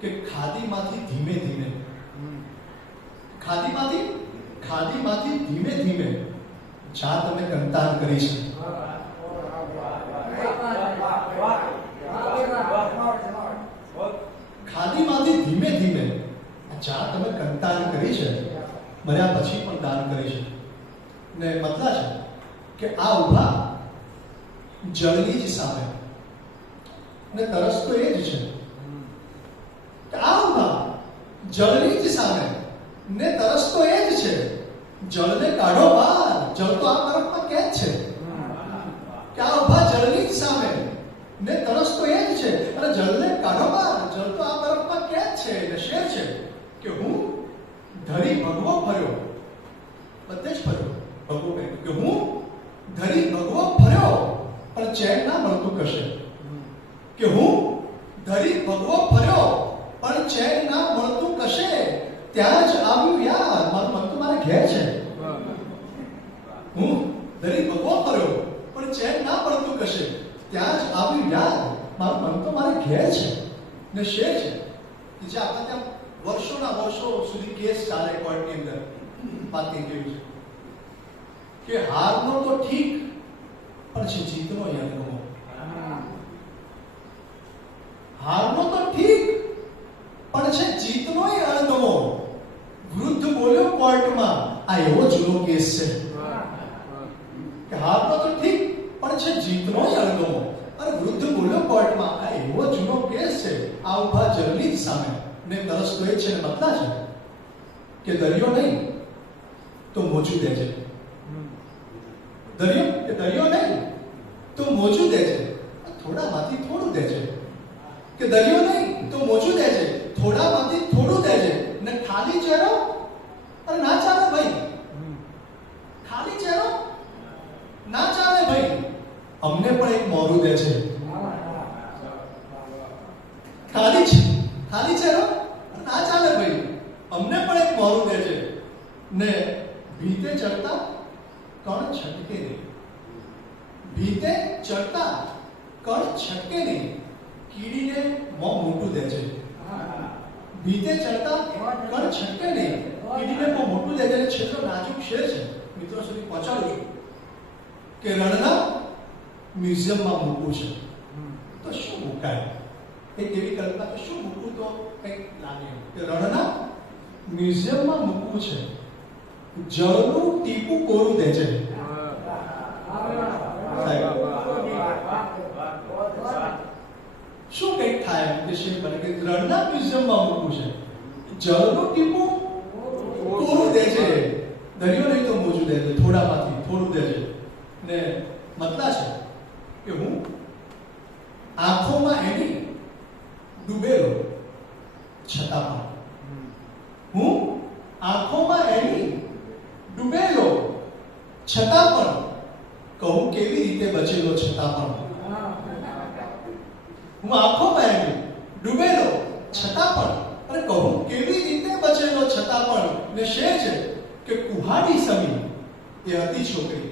કે ખાદીમાંથી ધીમે ધીમે, ખાદીમાંથી ધીમે ધીમે જા તમે કંતાન કરી છે. ખાદીમાંથી ધીમે ધીમે જા તમે કંતાન કરી છે, મર્યા પછી પણ દાન કરી છે. ને મતલબ છે કે આ ઉભા જળની જ સામે ને તરસ તો એ જ છે કે આ ઉભા જળની જ સામે ને તરસ તો એ જ છે. જળને કાઢો બહાર, જળ તો આ તરફમાં કેદ છે. કે આ ઉભા જળની જ સામે ને તરસ તો એ જ છે અને જળને કાઢો બહાર. જળ તો આ બરફમાં કેદ છે એટલે શેર છે કે હું ધરી ભગવો ફર્યો, બધે જ ફર્યો. ભગવો કહ્યું કે હું ધરી ભગવો ફર્યો પણ ચેન ના મળતું કશે. કે હું ધરી ભગવો ફર્યો પણ ચેન ના મળતું કશે. ત્યાં જ આવ્યું યાદ મારું મન તો મારે ઘેર છે. હું ધરી ભગવો ફર્યો પણ ચેન ના મળતું કશે. ત્યાં જ આવ્યું યાદ મારું મન તો મારે ઘેર છે ને શેર છે. કે જે આપણે ત્યાં વર્ષોના વર્ષો સુધી કેસ ચાલે કોર્ટની અંદર વાત થઈ ગયું છે કે હારનો તો ઠીક પણ છે જીતનો યંગમો. હારનો તો ઠીક પણ છે જીતનો અણગમો. વૃદ્ધ બોલ્યો કોર્ટમાં આ એવો જૂનો કેસ છે કે હારનો તો ઠીક પણ છે જીતનો અણગમો. અને વૃદ્ધ બોલ્યો કોર્ટમાં આ એવો જૂનો કેસ છે આ ઉભા જળની જ સામે ને તરસ તો એ છે ને મતલા છે કે દરિયો નહીં તો મોજું દેજે. દરિયો નહીં તો મોજું દેજે, થોડામાંથી થોડું દેજે. કે દરિયો નહીં તો મોજું દેજે, થોડામાંથી થોડું દેજે. ને ખાલી ચહેરો અરે ના ચાલે ભાઈ, ખાલી ચહેરો ના ચાલે ભાઈ, અમને પણ એક મોરું દેજે. ખાલી ચહેરો ના ચાલે ભાઈ, અમને પણ એક મોરું દેજે. ને ભીતે ચડતા કણ છટકે નહીં. ભીતે ચડતા કણ છટકે નહીં, કીડીને મોં મોટું દેજે. ભીતે ચડતા કણ છટકે નહીં, કીડીને મોં મોટું દેજે. છેલ્લો નાજુક શેર છે મિત્રો સુધી પહોંચાડું છું કે રણના મ્યુઝિયમમાં મૂકવું છે તો શું મુકાય? એક એવી કલ્પના કે શું મૂકવું તો કંઈક લાગે કે રણના મ્યુઝિયમમાં મૂકવું છે, જળનું ટીપું કોરું દેજે. શું કંઈક થાય કે શેર બને કે રણના મ્યુઝિયમમાં મૂકવું છે, જળનું ટીપું કોરું દેજે. દરિયો નહીં તો મોજું દેજે, થોડામાંથી થોડું દેજે. ને મતલા છે કે હું આંખોમાં એની ડૂબેલો છતાં પણ, હું આંખોમાં એની ડૂબેલો છતાં પણ, કહું કેવી રીતે બચેલો છતાં પણ. હું આંખોમાં એની ડૂબેલો છતાં પણ અને કહું કેવી રીતે બચેલો છતાં પણ. ને શેર છે કે કુહાડી સમી એ હતી છોકરી,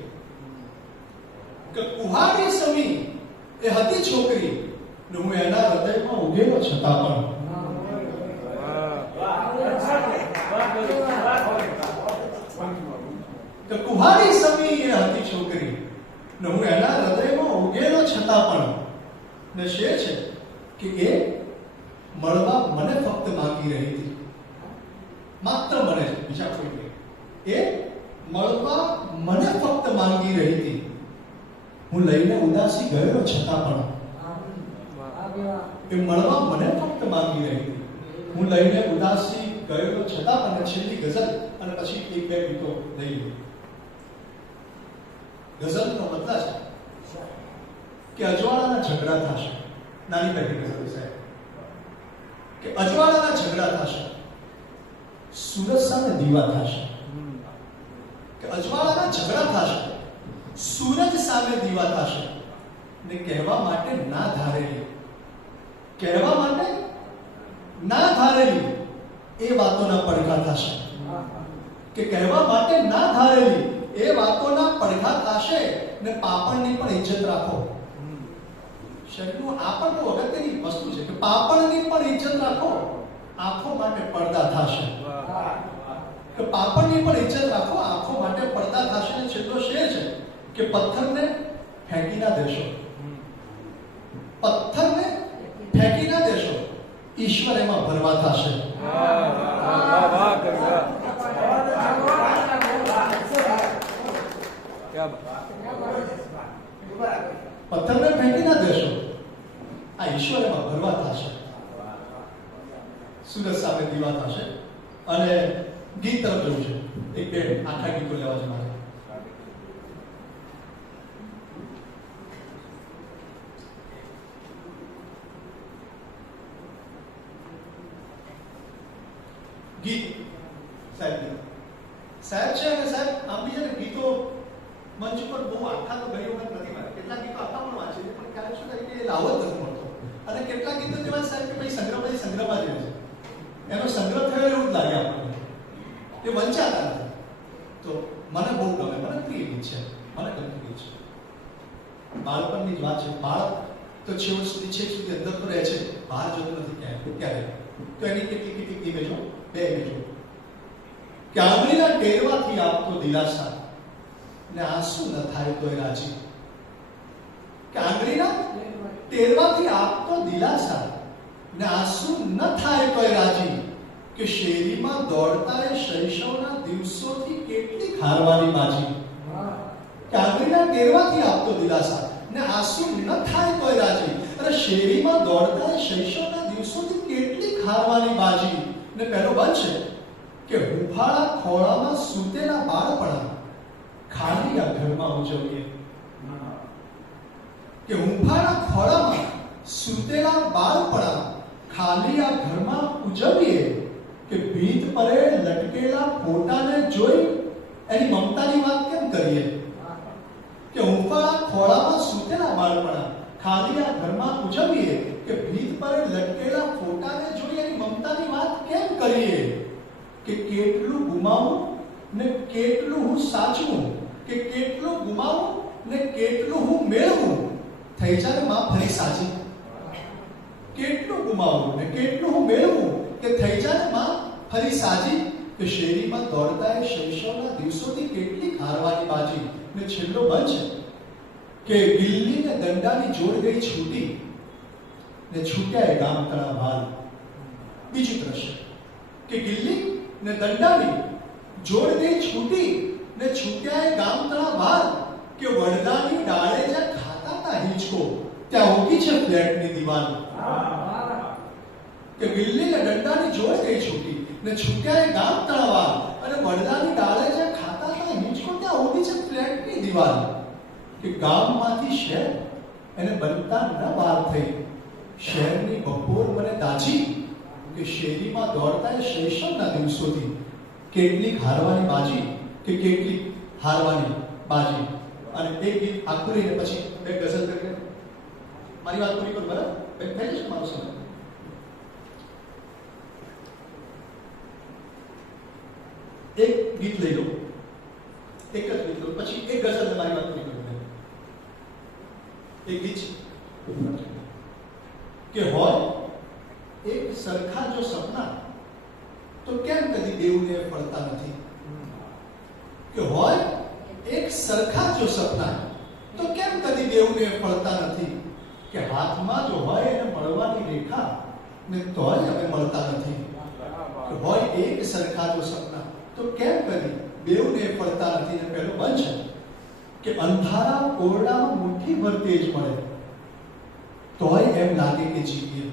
કે કુહાડી સમી એ હતી છોકરી ને હું એના હૃદયમાં ઉગેલો છતાં પણ. કે કુહાડી સમી એ હતી છોકરી ને હું એના હૃદયમાં ઉગેલો છતાં પણ. ને શેર છે કે એ મળવા મને ફક્ત માંગી રહી હતી, માત્ર મને, બીજા કોઈ નહીં. એ મળવા મને ફક્ત માંગી રહી હતી. હું લઈને ઉદાસી ગયેલો છતાં પણ. એ મળવા મને ફક્ત માંગી રહી હતી. હું લઈને ઉદાસી ગયેલો છતાં પણ. છેલ્લી ગઝલ અને પછી એક બે ગીતો લઈ. ગઝલનો મતલબ છે કે અજવાળાના ઝઘડા થશે. નાની પહેલી ગઝલ સાહેબ કે અજવાળાના ઝઘડા થશે, સૂરજ સામે દીવા થશે. કે અજવાળાના ઝઘડા થશે, સૂરજ સામે દીવા થશે. ને કહેવા માટે ના ધારેલી, કહેવા માટે ના ધારેલી એ વાતોના પડઘા થશે. કે કહેવા માટે ના ધારેલી એ વાતોના પડઘા થશે. ને પાપણની પણ ઇજ્જત રાખો. શરીરનું આ પણ બહુ અગત્યની વસ્તુ છે કે પાપણની પણ ઇજ્જત રાખો, આંખો માટે પડદા થશે. કે પાપણની પણ ઇજ્જત રાખો, આંખો માટે પડદા થશે. ને છેલ્લો શેર છે કે પથ્થરને ફેંકી ના દેશો, પથ્થરને ફેંકી ના દેશો, ઈશ્વર એમાં ભરવા થશે. પથ્થરને ફેંકી ના દેશો, આ ઈશ્વર એમાં ભરવા થશે. સૂરજ સામે દીવા થશે. અને ગીત તરફ જવું છે. એક બે આખા ગીતો લેવા છે મારે. ગીત સાહેબ સાહેબ છે અને સાહેબ આમ બી છે ને ગીતો મંચ પર બહુ આખા તો ઘણી વખત નથી વાંચે, કેટલાક ગીતો આખા પણ વાંચે છે પણ ક્યારેક શું થાય કે એ લાવો જ નથી મળતો. અને કેટલાક ગીતો જેવા સાહેબ કે ભાઈ સંગ્રહ પછી સંગ્રહમાં જ છે, એનો સંગ્રહ થયો એવું જ લાગે આપણને, એ વંચાતા નથી. તો મને બહુ ગમે, મને પ્રિય ગીત છે, મને ગમતું ગીત છે. બાળપણની જ વાત છે. બાળક તો છેવટ સુધી છેક સુધી અંદર તો રહે છે, બહાર જતું નથી ક્યારે. તો એની કેટલીક ઇમેજો, બે ઇમેજો કે આંગળીના ટેરવાથી આપતો દિલાસા ને આંસુ ન થાય તોય રાજી. કે આંગળીના ટેરવાથી આપતો દિલાસા ને આંસુ ન થાય તોય રાજી. કે શેરીમાં દોડતા એ શૈશવના દિવસોથી કેટલી હારવાની બાજી. કે આંગળીના ટેરવાથી આપતો દિલાસા ને આંસુ ન થાય તોય રાજી. અને શેરીમાં દોડતા એ શૈશવના દિવસોથી કેટલી હારવાની બાજી. ને પહેલો બંધ છે કે હુંફાળા ખોળામાં સૂતેલા બાળપણા ખાલી આ ઘરમાં ઉજવીએ. કે હુંફાળા ખોળામાં સૂતેલા બાળપણા ખાલી આ ઘરમાં ઉજવીએ. કે ભીત પરે લટકેલા ફોટાને જોઈ એની મમતાની વાત કેમ કરીએ. કે હુંફાળા ખોળામાં સૂતેલા બાળપણા ખાલી આ ઘરમાં ઉજવીએ. કે ભીત પરે લટકેલા ફોટાને જોઈ એની મમતાની વાત કેમ કરીએ. કે કેટલું ગુમાવું ને કેટલું હું સાચવું. કે કેટલું ગુમાવું ને કેટલું હું મેળવું. થઈ જાય માં ફરી સાચી. કેટલું ગુમાવું ને કેટલું હું મેળવું. કે થઈ જાય માં ફરી સાજી. કે શેરીમાં દોડતા એ શૈશવના દિવસોથી કેટલી હારવાની બાજી. ને છેલ્લો બંધ છે કે ગિલ્લી ને દંડાની જોડ ગઈ છૂટી ને છૂટ્યા એ ગામ તળા વાલ. બીજું દ્રશ્ય કે ગિલ્લી ને દંડાની જોડ ગઈ છૂટી ને છૂટ્યા એ ગામ તળા વાલ. કે વડલાની ડાળે જ્યાં ખાતા હતા હિંચકો ત્યાં ઉગી છે ફ્લેટની દિવાલ. કે ગિલ્લી ને દંડાની જોડ ગઈ છૂટી ને છૂટ્યા એ ગામ તળા વાલ. અને વડલાની ડાળે જ્યાં ખાતા હતા હિંચકો ત્યાં ઉગી છે ફ્લેટની દિવાલ. કે ગામમાંથી શહેર એને બનતા ન વાર થઈ. શહેરની બપોર મને દાજી. કે શેરીમાં દોડતા એ શૈશવના દિવસોથી કેટલીક હારવાની બાજી. કે કેટલીક હારવાની બાજી. અને એક ગીત આખું લઈને પછી બે ગઝલ કરીને મારી વાત પૂરી કરું, બરાબર? થઈ જશે મારો સમય. એક ગીત લઈ લો, એક જ ગીત લો, પછી એક ગઝલ મારી વાત પૂરી કરું. એક ગીત કે હોય એક સરખા જો સપના તો કેમ કદી બેઉને ફળતા નથી. કે હોય એક સરખા જો સપના તો કેમ કદી બેઉને ફળતા નથી. કે હાથમાં જો હોય એને મળવાની રેખા ને તોય અમે મળતા નથી. કે હોય એક સરખા જો સપના તો કેમ કદી બેઉને ફળતા નથી. ને પહેલો બંધ છે કે અંધારા ઓરડામાં મુઠ્ઠીભર તેજ મળે તોય એમ લાગે કે જીવીએ.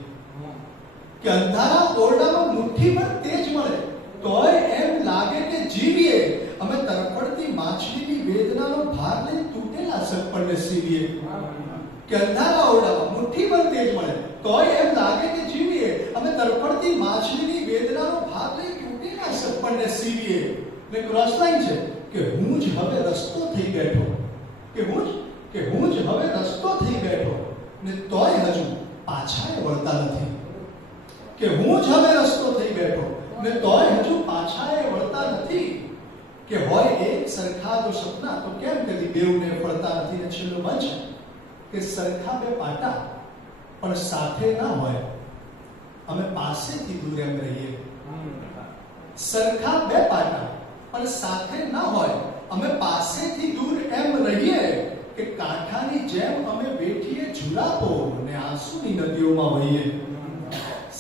કે અંધારા ઓરડામાં મુઠ્ઠીભર તેજ મળે તોય એમ લાગે કે જીવીએ. અમે તરફડતી માછલીની વેદનાનો ભાર લઈ તૂટેલા સગપણને સીવીએ. કે અંધારા ઓરડામાં મુઠ્ઠીભર તેજ મળે તોય એમ લાગે કે જીવીએ. અમે તરફડતી માછલીની વેદનાનો ભાર લઈ તૂટેલા સગપણને સીવીએ. ને ક્રોસ લાઈન છે કે હું જ હવે રસ્તો થઈ બેઠો. કે હું જ હવે રસ્તો થઈ બેઠો ને તોય હજુ પાછા વળતા નથી. કે હું જ હવે રસ્તો થઈ બેઠો ને તોય હજુ પાછા વળતા નથી. કે હોય એક સરખા જો સપના તો કેમ કદી બેઉને ફળતા નથી. ને છેલ્લો બંધ છે કે સરખા બે પાટા પણ સાથે ના હોય અમે પાસેથી દૂર એમ રહીએ. સરખા બે પાટા પણ સાથે ના હોય અમે પાસેથી દૂર એમ રહીએ. કે કાંઠાની જેમ અમે બેઠીએ ઝુલાતો ને આંસુની નદીઓમાં વહીએ.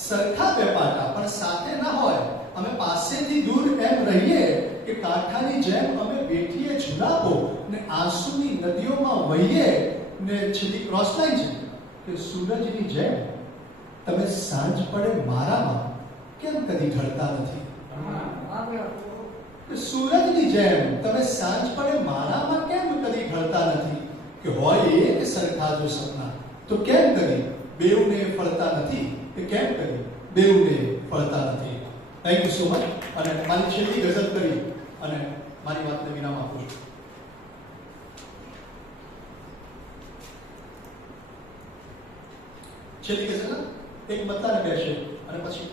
સરખા બે પાટા પણ સાથે ના હોય અમે પાસેથી દૂર એમ રહીએ. કે કાંઠાની જેમ અમે બેઠીએ ઝુલાતો ને આંસુની નદીઓમાં વહીએ. ને છેલ્લી ક્રોસ લાઈન છે કે સૂરજની જેમ તમે સાંજ પડે મારામાં કેમ કદી ઢળતા નથી. સૂરજની જેમ તમે સાંજ પડે મારામાં કેમ કદી ઢળતા નથી. કે હોય એક સરખા જો સપના તો કેમ કદી બેઉને ફળતા નથી. કે કેમ કદી બેઉને ફળતા નથી. Thank you so much. અને મારી છેલ્લી ગઝલ કરી અને મારી વાતને વિરામ આપું છું. છેલ્લી ગઝલ એક મત્તાને બે છે અને પછી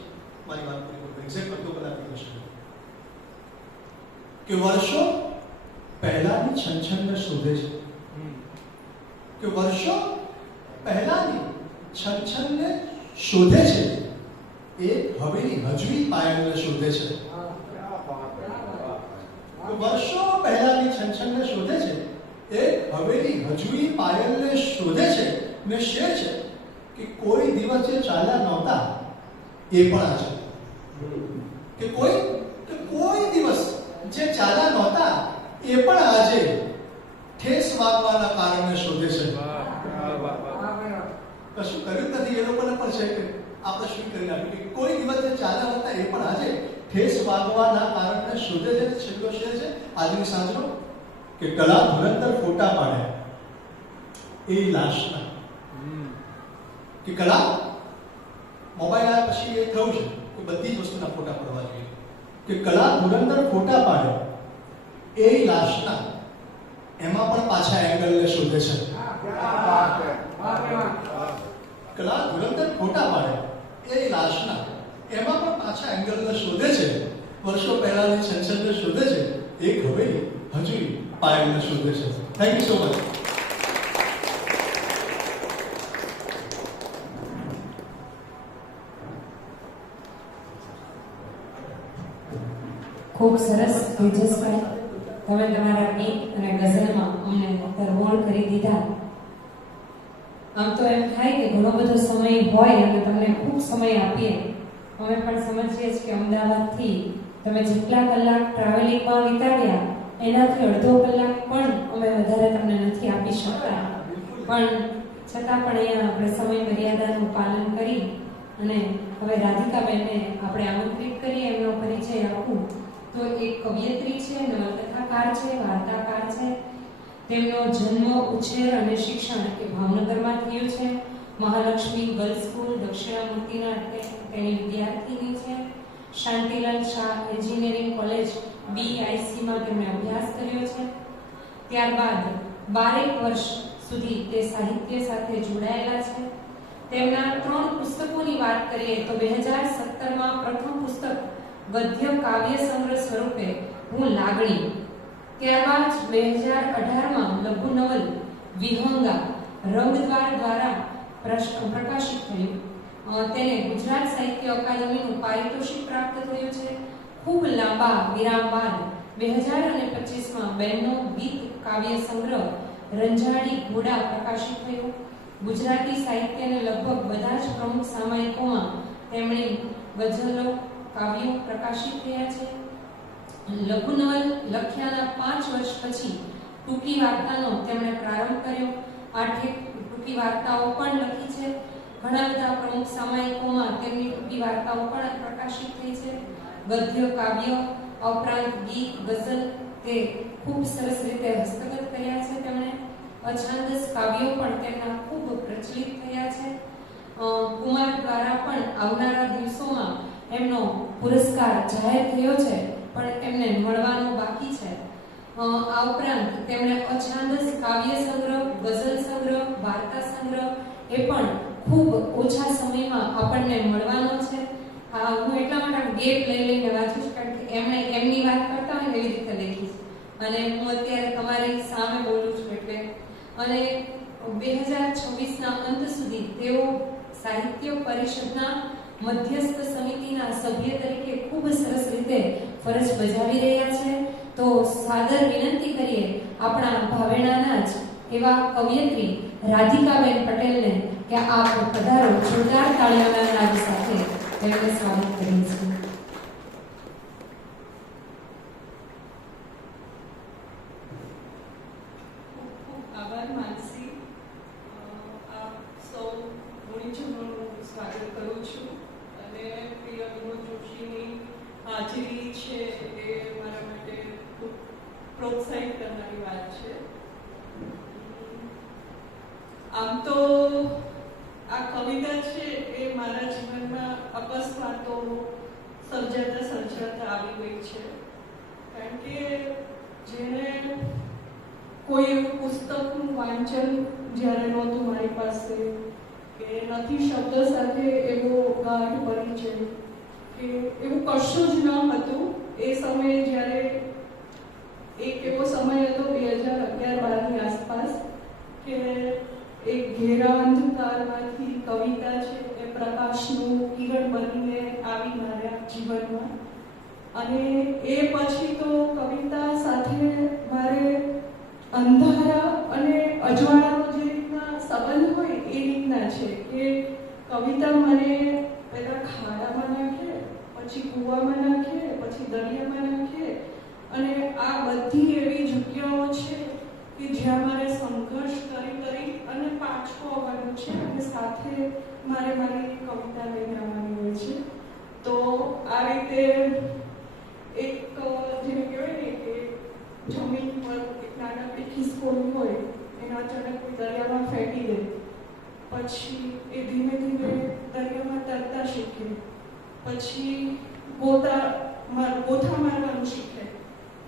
મારી વાત પૂરી કરું. એક્ઝેક્ટ અડધો કલાકની ગઝલ કે વર્ષો પહેલાની છનછનને શોધે છે, કે વર્ષો પહેલાની છનછનને શોધે છે, એ હવેની હજવી પાયલને શોધે છે. વર્ષો પહેલાની છનછનને શોધે છે, એ હવેની હજવી પાયલને શોધે છે ને શેર છે કે કોઈ દિવસ જે ચાલ્યા નહોતા એ પણ આજે, કે કોઈ દિવસ જે ચાલ્યા નહોતા એ પણ આજે ઠેસ વાગવાના કારણે શોધે છે. કશું કર્યું નથી એ લોકોને પણ છે કે આપણે શું કરી નાખ્યું કે કોઈ દિવસ જે ચાલ્યા હતા એ પણ આજે ઠેસ વાગવાના કારણે શોધે છે. છેલ્લો શેર છે આજની સાંજનો કે કલા ધુરંધર ફોટા પાડે એ લાશના, કે કલા મોબાઈલ આવ્યા પછી એ થયું છે કે બધી જ વસ્તુના ફોટા પડવા જોઈએ, કે કલા ધુરંધર ફોટા પાડે એ લાશના, એમાં પણ પાછા એંગલને શોધે છે. કલા ધુરંધર ફોટા પાડે એ લાશના, એમાં પણ પાછા એંગલને શોધે છે. વર્ષો પહેલાની છનછનને શોધે છે, એક હવેલી હજુ પાયલને શોધે છે. Thank you so much. ખૂબ સરસ તેજસભાઈ, તમે તમારા ગીત અને ગઝલમાં અમને તરબોળ કરી દીધા. આમ તો એમ થાય કે ઘણો બધો સમય હોય અને તમને ખૂબ સમય આપીએ. અમે પણ સમજીએ છીએ કે અમદાવાદથી તમે જેટલા કલાક ટ્રાવેલિંગમાં વિતાવ્યા એનાથી અડધો કલાક પણ અમે વધારે તમને નથી આપી શકતા, પણ છતાં પણ અહીંયા આપણે સમય મર્યાદાનું પાલન કરી અને હવે રાધિકાબેનને આપણે આમંત્રિત કરીએ એમનો પરિચય આપું. તો એક કવિયત્રી છે, નવલકથાકાર છે, વાર્તાકાર છે. તેમનો જન્મ, ઉછેર અને શિક્ષણ એ ભાવનગરમાં થયું છે. મહાલક્ષ્મી ગર્લ્સ સ્કૂલ દક્ષિણામૂર્તિના તેની વિદ્યાર્થીની છે. Shantilal Shah engineering college BIC માં તેમણે અભ્યાસ કર્યો છે. ત્યારબાદ 12 વર્ષ સુધી તે સાહિત્ય સાથે જોડાયેલા છે. તેમના 3 પુસ્તકોની વાત કરીએ તો 2017માં પ્રથમ પુસ્તક ગદ્ય કાવ્ય સંગ્રહ સ્વરૂપે હું લાગણી, ત્યારબાદ 2018માં લઘુ નવલ વિહંગા રંગદ્વાર દ્વારા પ્રકાશિત થયું. તેને ગુજરાત સાહિત્ય અકાદમીનું પારિતોષિક પ્રાપ્ત થયું છે. ખૂબ લાંબા વિરામ બાદ 2025માં બેનનો ગીત કાવ્ય સંગ્રહ રંજાડી ઘોડા પ્રકાશિત થયો. ગુજરાતી સાહિત્યને લગભગ બધા જ પ્રમુખ સામાયિકોમાં તેમણે ગઝલો, કાવ્યો પ્રકાશિત થયા છે. લઘુ નવલ લખ્યાના 5 વર્ષ પછી ટૂંકી વાર્તાનો તેમણે પ્રારંભ કર્યો. 8 ટૂંકી વાર્તાઓ પણ લખી છે. ઘણા બધા પ્રમુખ સામાયિકોમાં તેમની ટૂંકી વાર્તાઓ પણ પ્રકાશિત થઈ છે. ગદ્ય કાવ્ય ઉપરાંત ગીત, ગઝલ તે ખૂબ સરસ રીતે હસ્તગત કર્યા છે. તેમણે અછાંદસ કાવ્યો પણ તેમના ખૂબ પ્રચલિત થયા છે. કુમાર દ્વારા પણ આવનારા દિવસોમાં એમનો પુરસ્કાર જાહેર થયો છે, પણ એમને મળવાનો બાકી છે. આ ઉપરાંત તેમણે અછાંદસ કાવ્ય સંગ્રહ, ગઝલ સંગ્રહ, વાર્તા સંગ્રહ એ પણ ખૂબ ઓછા સમયમાં આપણને મળવાનો છે. હું એટલા માટે ગેપ લઈને વાંચું છું કારણ કે એમણે એમની વાત કરતા હોય એવી રીતે લખીશ અને હું અત્યારે તમારી સામે બોલું છું એટલે. અને 2026ના અંત સુધી તેઓ સાહિત્ય પરિષદના મધ્યસ્થ સમિતિના સભ્ય તરીકે ખૂબ સરસ રીતે ફરજ બજાવી રહ્યા છે. તો સાદર વિનંતી કરીએ આપણા ભાવેણાના જ એવા કવિયત્રી રાધિકાબેન પટેલને કે આપ પધારો. જોરદાર તાળીઓના નાદ સાથે તેમને સ્વાગત કરીએ છીએ. આભાર માનસી. આપ સૌ ગુણીજનોનું સ્વાગત કરું છું અને પ્રિય વિનોદ જોશીની હાજરી છે એ મારા માટે ખૂબ પ્રોત્સાહિત કરનારી વાત છે. આમ તો આ કવિતા છે એ મારા જીવનમાં અકસ્માતો સર્જાતા કારણ કે જેણે કોઈ એવું પુસ્તકનું વાંચન જ્યારે નહોતું મારી પાસે, કે નથી શબ્દ સાથે એવો ગાઢ પરિચય, કે એવું કશું જ ન હતું એ સમયે. જ્યારે એક એવો સમય હતો 2011-12ની આસપાસ, કે એક ઘેરા અંધકારમાંથી કવિતા છે એ પ્રકાશનું કિરણ બનીને આવી મારા જીવનમાં. અને એ પછી તો કવિતા સાથે મારે અંધારા અને અજવાળાનો જે રીતના સંબંધ હોય એ રીતના છે કે કવિતા મને પહેલા ખાડામાં નાખે, પછી કૂવામાં નાખે, પછી દરિયામાં નાખે. અને આ બધી એવી જગ્યાઓ છે કે જ્યાં મારે સંઘર્ષ કરી અને પાછું આવવાનું છે, અને સાથે મારે મારી કવિતા લઈને આવવાની હોય છે. તો આ રીતે એક જેને કહેવાય ને કે જમીન પર એક નાનકડી ખિસકોલી હોય, એને અચાનક કોઈ દરિયામાં ફેંકી દે, પછી એ ધીમે ધીમે દરિયામાં તરતા શીખે, પછી ગોથા મારવાનું શીખે,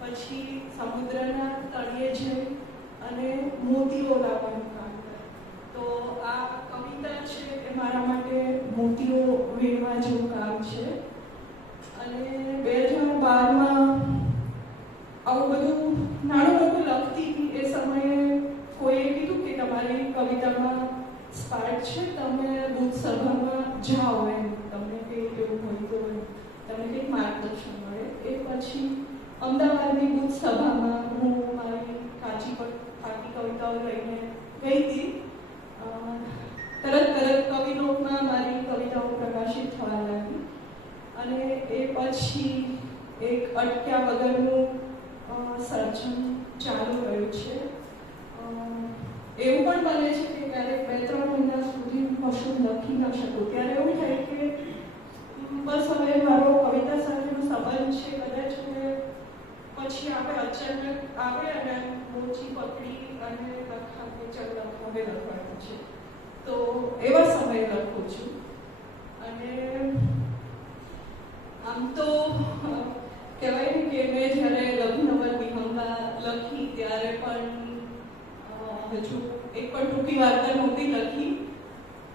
પછી સમુદ્રના તળિયે જઈ અને મોતીઓ લાવવાનું કામ કરે. તો આ કવિતા છે એ મારા માટે મોતીઓ વીણવા જેવું કામ છે. અને 2012માં આવું બધું નાનું મોટું લખતી એ સમયે કોઈએ કીધું કે તમારી કવિતામાં સ્પાર્ક છે, તમે બુદ્ધ સભામાં જાઓ, એમ તમને કંઈક એવું હોય તો તમને કંઈક માર્ગદર્શન મળે. એ પછી અમદાવાદની બુદ્ધ સભામાં હું મારી પાકી કવિતાઓ લઈને ગઈ હતી. તરત કવિલોકમાં મારી કવિતાઓ પ્રકાશિત થવા લાગી. અને એ પછી એક અટક્યા વગરનું સર્જન ચાલુ રહ્યું છે. એવું પણ બને છે કે ક્યારેક 2-3 મહિના સુધી કશું લખી ન શકું, ત્યારે એવું થાય કે બસ હવે મારો કવિતા સાથેનો સંબંધ છે, કદાચ પછી આપણે અચાનક આવે અને મોચી પકડી અને લખા કે ચાલ હવે લખવાનું છે, તો એવા સમયે લખું છું. અને આમ તો કહેવાય ને કે મેં જ્યારે લઘુનવલ વિહંગા લખી ત્યારે પણ હજુ એક પણ ટૂંકી વાર્તા નહોતી લખી,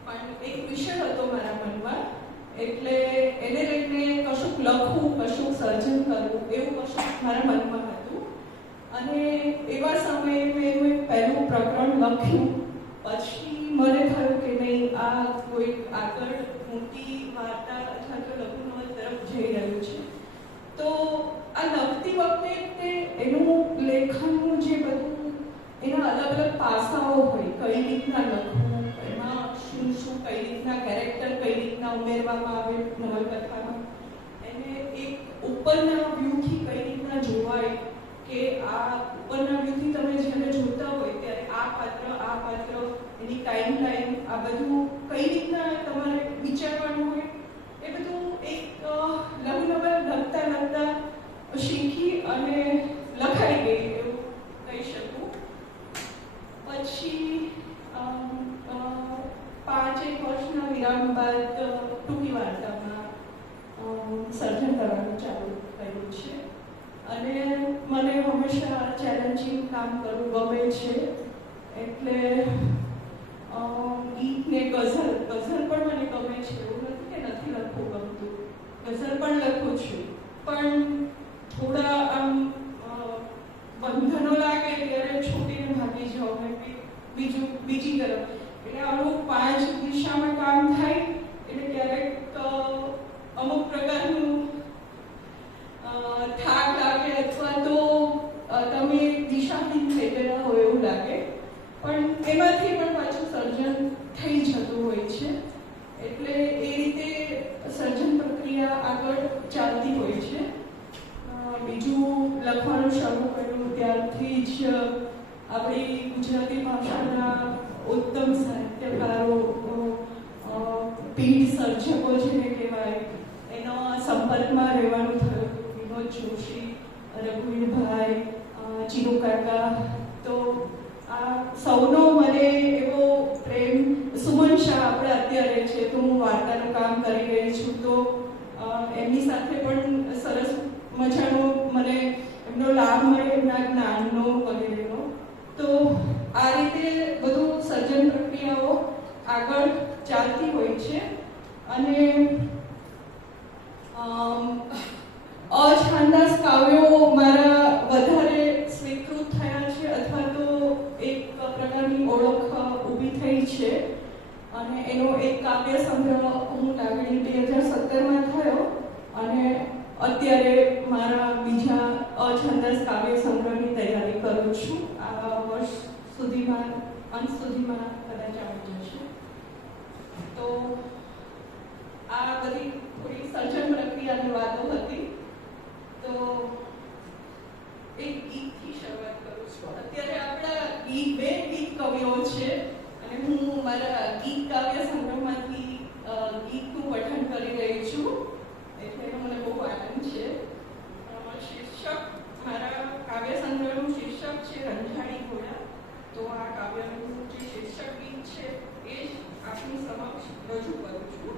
પણ એક વિષય હતો મારા મનમાં, એટલે એને લઈને કશુંક લખવું, કશુંક સર્જન કરવું એવું કશુંક મારા મનમાં હતું. અને એવા સમયે મેં એનું એક પહેલું પ્રકરણ લખ્યું. પછી મને થયું કે નહીં, આ કોઈ આગળ મોટી વાર્તા અથવા તો લઘુનવલ તરફ જઈ રહ્યું છે. તો આ લખતી વખતે એનું લેખનનું જે બધું એના અલગ અલગ પાસાઓ હોય, કઈ રીતના લખવું, એમાં શું કઈ રીતના કેરેક્ટર કઈ રીતના ઉમેરવામાં આવે નવલકથામાં, એને એક ઉપરના વ્યૂથી કઈ રીતના જોવાય, કે આ ઉપરના વ્યૂથી તમે જ્યારે જોતા હોય ત્યારે આ પાત્ર એની ટાઈમલાઈન, આ બધું કઈ રીતના તમારે વિચારવાનું હોય, એ બધું એક લઘુનવલ લખતા શીખી અને લખાઈ ગઈ એવું કહી શકું. પછી 5-1 વર્ષના વિરામ બાદ ટૂંકી વાર્તામાં સર્જન કરવાનું ચાલુ કર્યું છે. અને મને હંમેશા ચેલેન્જિંગ કામ કરવું ગમે છે, એટલે ગીત ને ગઝલ પણ મને ગમે છે. એવું નથી કે નથી લખવું ગમતું, ગઝલ પણ લખું છું, પણ થોડા આમ બંધનો લાગે ત્યારે છૂટીને ભાગી જાઉં ને બીજી તરફ. એટલે અમુક 5 દિશામાં કામ થાય એટલે ક્યારેક અમુક પ્રકારનું થાક લાગે, અથવા તો તમે દિશાહીન થઈ ગયા હોય એવું લાગે, પણ એમાંથી પણ પાછું સર્જન થઈ જતું હોય છે. એટલે એ રીતે સર્જન પ્રક્રિયા આગળ ચાલતી હોય છે. બીજું લખવાનું શરૂ કર્યું ત્યારથી જ આપણી ગુજરાતી ભાષાના ઉત્તમ સાહિત્યકારો, પીઢ સર્જકો જેને કહેવાય, એના સંપર્કમાં રહેવાનું થયું. વિનોદ જોશી, રઘુવીરભાઈ, ચીનુ કાકા, તો આ સૌનો મને એવો પ્રેમ. સુમન શાહ આપણે અત્યારે છે, તો હું વાર્તાનું કામ કરી રહી છું, તો એમની સાથે પણ સરસ મજાનો મને એમનો પૂર્વના જ્ઞાનનો વગેરેનો. તો આ રીતે બધું સર્જન પ્રક્રિયાઓ આગળ ચાલતી હોય છે. અને અછાંદાસ કાવ્યો મારા વધારે સ્વીકૃત થયા છે અથવા તો એક પ્રકારની ઓળખ ઊભી થઈ છે. અને એનો એક કાવ્ય સંગ્રહ હું લાગણી 2017માં થયો અને અત્યારે મારા બીજા અછંદાસ કાવ્ય સંગ્રહની તૈયારી કરું છું. આ વર્ષ સુધીમાં અંત સુધીમાં કદાચ આવી જશે. તો આ બધી થોડી સર્જન પ્રક્રિયાની વાતો હતી. તો એક ગીતથી શરૂઆત કરું છું. અત્યારે આપણા બે ગીત કવિઓ છે અને હું મારા ગીત કાવ્ય સંગ્રહમાંથી ગીતનું પઠન કરી રહી છું, એટલે એનો મને બહુ આનંદ છે. શીર્ષક મારા કાવ્ય સંગ્રહનું શીર્ષક છે રંઝાડી ઘોડા. તો આ કાવ્યનું જે શીર્ષક ગીત છે એ જ આપની સમક્ષ રજૂ કરું છું.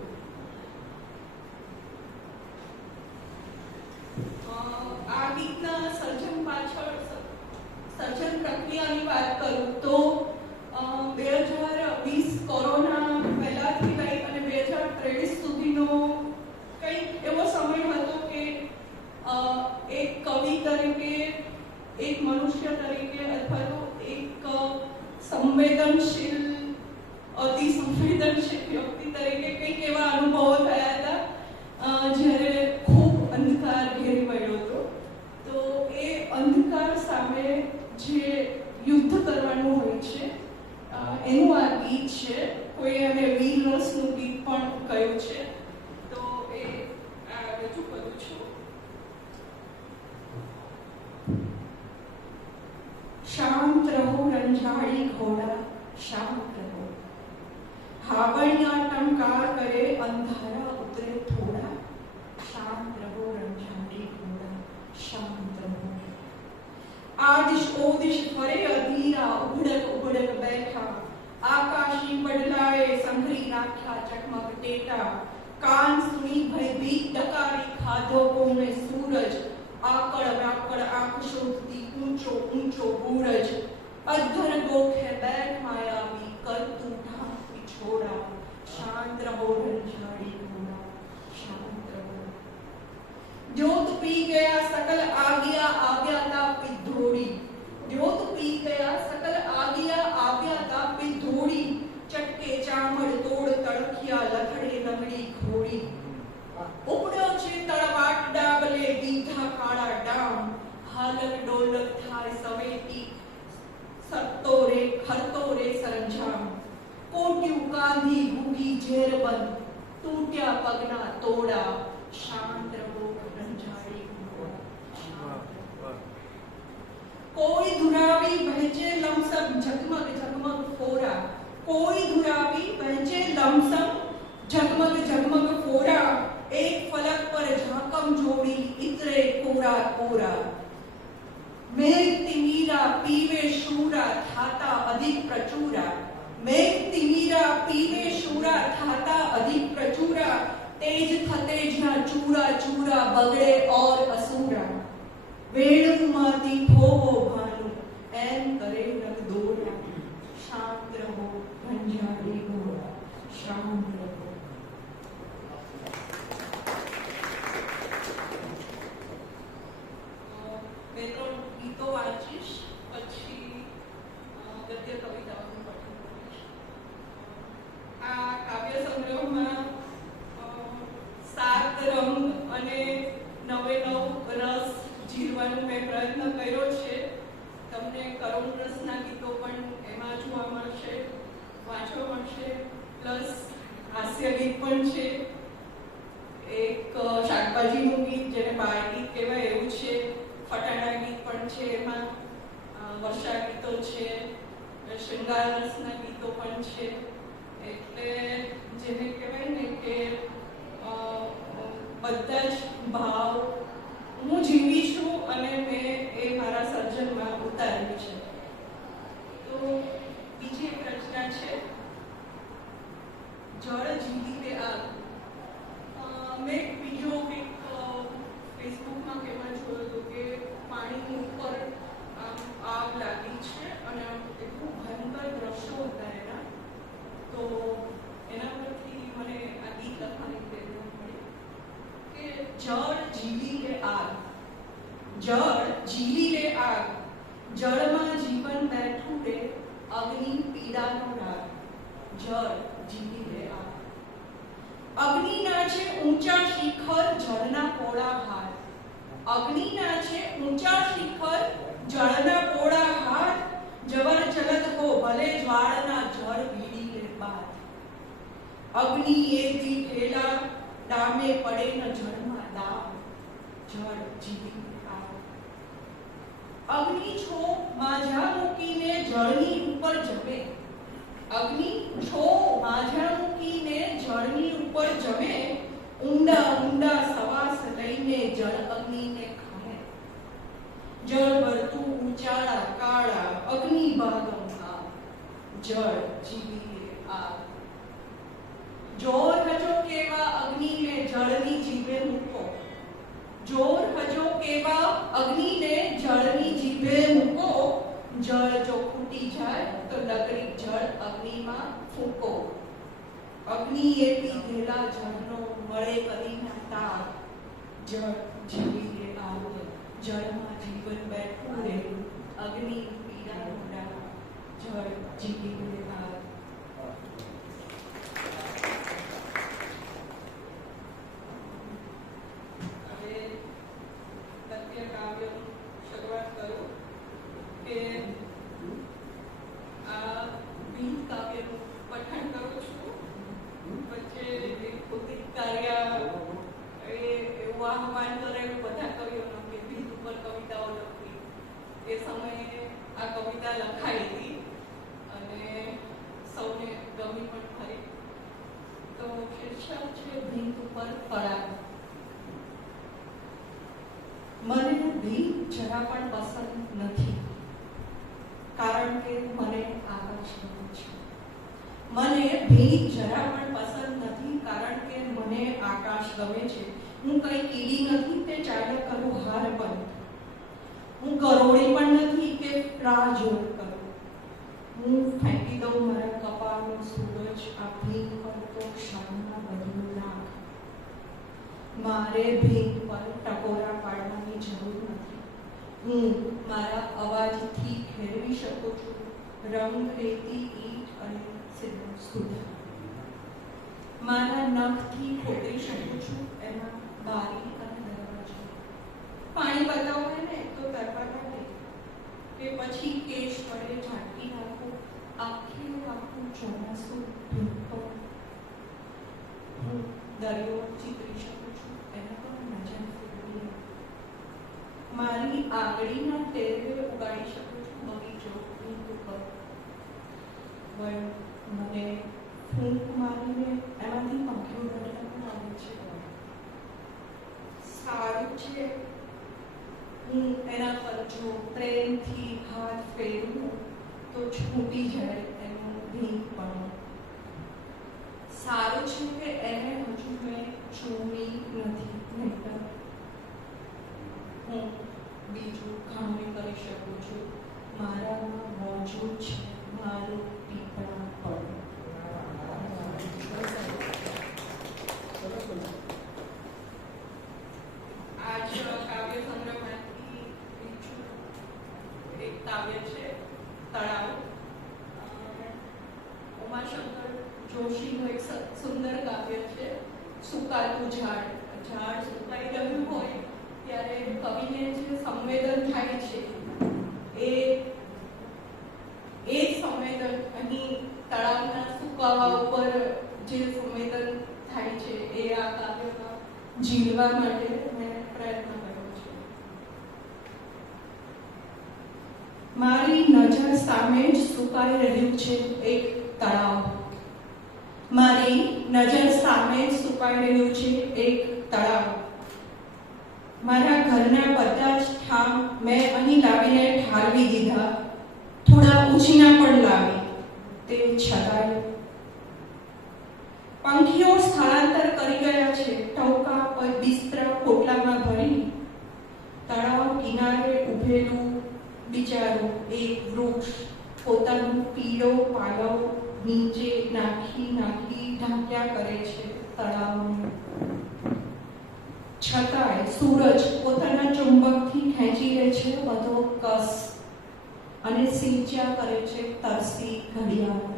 આ ગીતના સર્જન પાછળ સર્જન પ્રક્રિયાની વાત કરું તો 2020 કોરોના પહેલાથી લઈ અને 2023 સુધીનો કંઈક એવો સમય હતો કે એક કવિ તરીકે, એક મનુષ્ય તરીકે અથવા તો એક સંવેદનશીલ, અતિ સંવેદનશીલ વ્યક્તિ તરીકે કંઈક એવા અનુભવો થયા હતા જ્યારે ખૂબ અંધકાર ઘેરી પડ્યો હતો. તો એ અંધકાર સામે જે યુદ્ધ કરવાનું હોય છે એનું આ ગીત છે. કોઈ એને વીર રસનું ગીત પણ કહ્યું છે. તો એ આ રજૂ કરું છું. શાંત રહો રંઝાડી ઘોડા, શાંત રહો. હાવણિયા ટંકાર કરે, અંધારા ઉતરે થોડા. શાંત રહો રંઝાડી ઘોડા, શાંત રહો. આદિશ ઓદિશ ફરે અધીરા, ઉઘડક ઉઘડક બેઠા. આકાશી બદલાએ સંઘરી નાખ્યા ચકમક ટેટા. કાન સુણી ભયભીત ડકારી ખાધો કોને સૂરજ. આકળ વ્યાકળ આંખ શોધતી ઊંચો ઊંચો બૂરજ. અધર ગોખે બેઠ માયાવી કરતું ઢાંક છોડા. શાંત રહો રંઝાડી ઘોડા, શાંત રહો. ज्योत पी गया सकल आज्ञा आज्ञाता पिधोड़ी. ज्योत पी गया सकल आज्ञा आज्ञाता पिधोड़ी. चटके चामड़ तोड़ तड़किया लथड़े लंगड़ी घोड़ी. ઉપડ્યો છે તળવાટ ડાબલે દીધા કાળા ડામ. હાલક ડોલક થાય સવેતી સરતો રે ખરતો રે સરંજામ. કોટ્યું કાંધી ગુગી ઝેરબંધ, તૂટ્યા પગના તોડા. શાંત રહો રંઝાડી ઘોડા, શાંત રહો. કોઈ ધુરાવી વહેંચે લમસમ ઝગમગ ઝગમગ ફોરા. કોઈ ધુરાવી વહેંચે લમસમ ઝગમગ ઝગમગ ફોરા. એક ફલક પર ઝાકમ જોડી ઇતરે કોરા કોરા. મેઘ તિમીરા પીવે શૂરા થાતા અધિક પ્રચુરા. મેઘ તિમીરા પીવે શૂરા થાતા અધિક પ્રચુરા. તેજ થતે જ્યાં ચૂરા ચૂરા બગડે ઓર અસુરા. વેણુમાંથી થોવો ભાનુ એમ કરે રંગ દોરા. શાંત રહો રંઝાડી ઘોડા, શાંત રહો. બે ત્રણ ગીતો વાંચીશ, પછી ગદ્ય કવિતાઓનું પઠન કરીશ. આ કાવ્ય સંગ્રહમાં 7 રંગ અને નવે નવ રસ જીરવાનો મેં પ્રયત્ન કર્યો છે. તમને કરુણ રસના ગીતો પણ એમાં જોવા મળશે, વાંચવા મળશે. પ્લસ હાસ્ય ગીત પણ છે. એક શાકભાજીનું ગીત જેને બાળ ગીત કહેવાય એવું છે. ફટાણા ગીત પણ છે એમાં. વર્ષા ગીતો છે, શૃંગાર રસના ગીતો પણ છે. એટલે જેને કહેવાય ને કે બધા જ ભાવ હું જીવી છું અને મેં એ મારા સર્જનમાં ઉતારેલી છે. તો બીજી એક રચના છે જળ જીવી તે આગ. મેં એક વિડીયો કંઈક ફેસબુકમાં કેમાં જોયો હતો કે પાણીની ઉપર જળ જીવી લે આગ, જળ જીવી લે આગ, જળમાં જીવન બેઠું રે અગ્નિ પીડાનો રાગ, જળ જીવી લે આગ. અગ્નિના છે ઊંચા શિખર જળના પોળા હાથ, અગ્નિના છે ઊંચા શિખર જળના પોળા હાથ, જવર જલદ કો ભલે જ્વાળના જળ વીડી લે બાદ. અગ્નિ એથી ઠેલા ડામે પડે ન જળમાં દાવ, જળ જીવી લે આગ. અગ્નિ છો માઝા મૂકીને જળની ઉપર જમે, અગ્નિ છો માઝા મૂકીને જળની ઉપર જમે, ઊંડા ઊંડા સવાસ લઈને જળ અગ્નિને ખાય. જળ ભરતું ઊંચાળા કાળા અગ્નિ ભાગમ આ, જળ જીવી લે આગ. જોર હજો કેવા અગ્નિને જળની જીભે મૂકો, જોર હજો કેવા અગ્નિને જળની જીભે મૂકો, જળ જો ફૂટી જાય તો લગડી જળ અગ્નિમાં ફૂંકો. અગ્નિ એ પીધેલા જળનો મળે કરી ના તાપ, જળ જીવી લે આગ. જળમાં જીવન બેઠું રે અગ્નિ પીડાનો રાગ, જળ જીવી લે આગ. હવે ગદ્ય કાવ્યની શરૂઆત કરું કે આ ભીત કાવ્યનું પઠન કરું છું. વચ્ચે કુતિક કાર્ય એવું આહ્વાન કરેલું બધા કવિઓનું કે ભીત ઉપર કવિતાઓ લખવી. એ સમયે આ કવિતા લખાઈ હતી અને સૌને ગમી પણ ખરી. તો શીર્ષક છે ભીત ઉપર પરાગ. મને ભીત જરા પણ પસંદ નથી, કારણ કે મને આકાશ ગમે છે. મને ભીત જરા પણ પસંદ નથી, કારણ કે મને આકાશ ગમે છે. હું કઈ કીડી નથી તે ચાલ્યા કરું હાર પણ, હું ગરોળી પણ નથી કે રાહ જોર કરું. હું ફેંકી દઉં મારા કપાળનો સૂરજ આ ભીત પર તો ક્ષણમાં બધું નાખ. મારે ભીત પર ટકોરા પાડવાની જરૂર નથી. હું મારા અવાજથી ખેરવી શકું છું રંગ, રેતી, ઈંટ અને સુધા. મારા નખથી ખોદી શકું છું એમાં બારી અને દરવાજો. પાણી બતાવો ને તો તરવા લાગે કે પછી કેશ વડે ઝાંકી નાખું આખું ચોમાસું ભીંતો. હું દરિયો ચિતરી શકું છું એના પર નજર ફેરવી. મારી આંગળીના ટેરવે ઉગાડી શકું છું બગીચો ભીંત ઉપર. મને ફૂંક મારીને એમાંથી પંખીઓ રડવાનું આવે છે. સારું છે હું એના પર જો પ્રેમથી હાથ ફેરવું તો છૂટી જાય એનું ભીંતપણું. સારું છે કે એને હજુ મેં ચૂમી નથી, નહીંતર હું બીજું ઘણું કરી શકું છું. મારામાં મોજૂદ છે મારું પીપળા પણ. આજ કાવ્ય સંગ્રહમાંથી એક કાવ્ય છે તળાવ. ઉમાશંકર જોશીનું એક સુંદર કાવ્ય છે સુકાતું ઝાડ. ઝાડ સુકાઈ ગયું હોય ત્યારે કવિને જે સંવેદન થાય છે એ સંવેદન અહીં તળાવના સુકાવા ઉપર જે સંવેદન થાય છે એ આ કાવ્યમાં જીવવા માટે મેં પ્રયત્ન કર્યો છે. મારી નજર સામે જ સુકાઈ રહ્યું છે એક તળાવ. મારી નજર સામે જ સુકાઈ રહ્યું છે એક તળાવ. મારા ઘરના બધા જ ઠામ મેં અહીં લાવીને ઠાલવી દીધા. થોડા ઉછીના પણ લાવી તે છતાંય પંખીઓ સ્થળાંતર કરી ગયા છે. ટોકા પર બિસ્તરા પોટલામાં ભરી તળાવ કિનારે ઉભેલું બિચારું એક વૃક્ષ પોતાનું પીળો પાલવ નીચે નાખી ઢાંક્યા કરે છે તળાવને. 6 છતાંય સૂરજ પોતાના ચુંબકથી ખેંચી લે છે બધો કસ અને સિંચ્યા કરે છે તરસી ઘડિયાળ.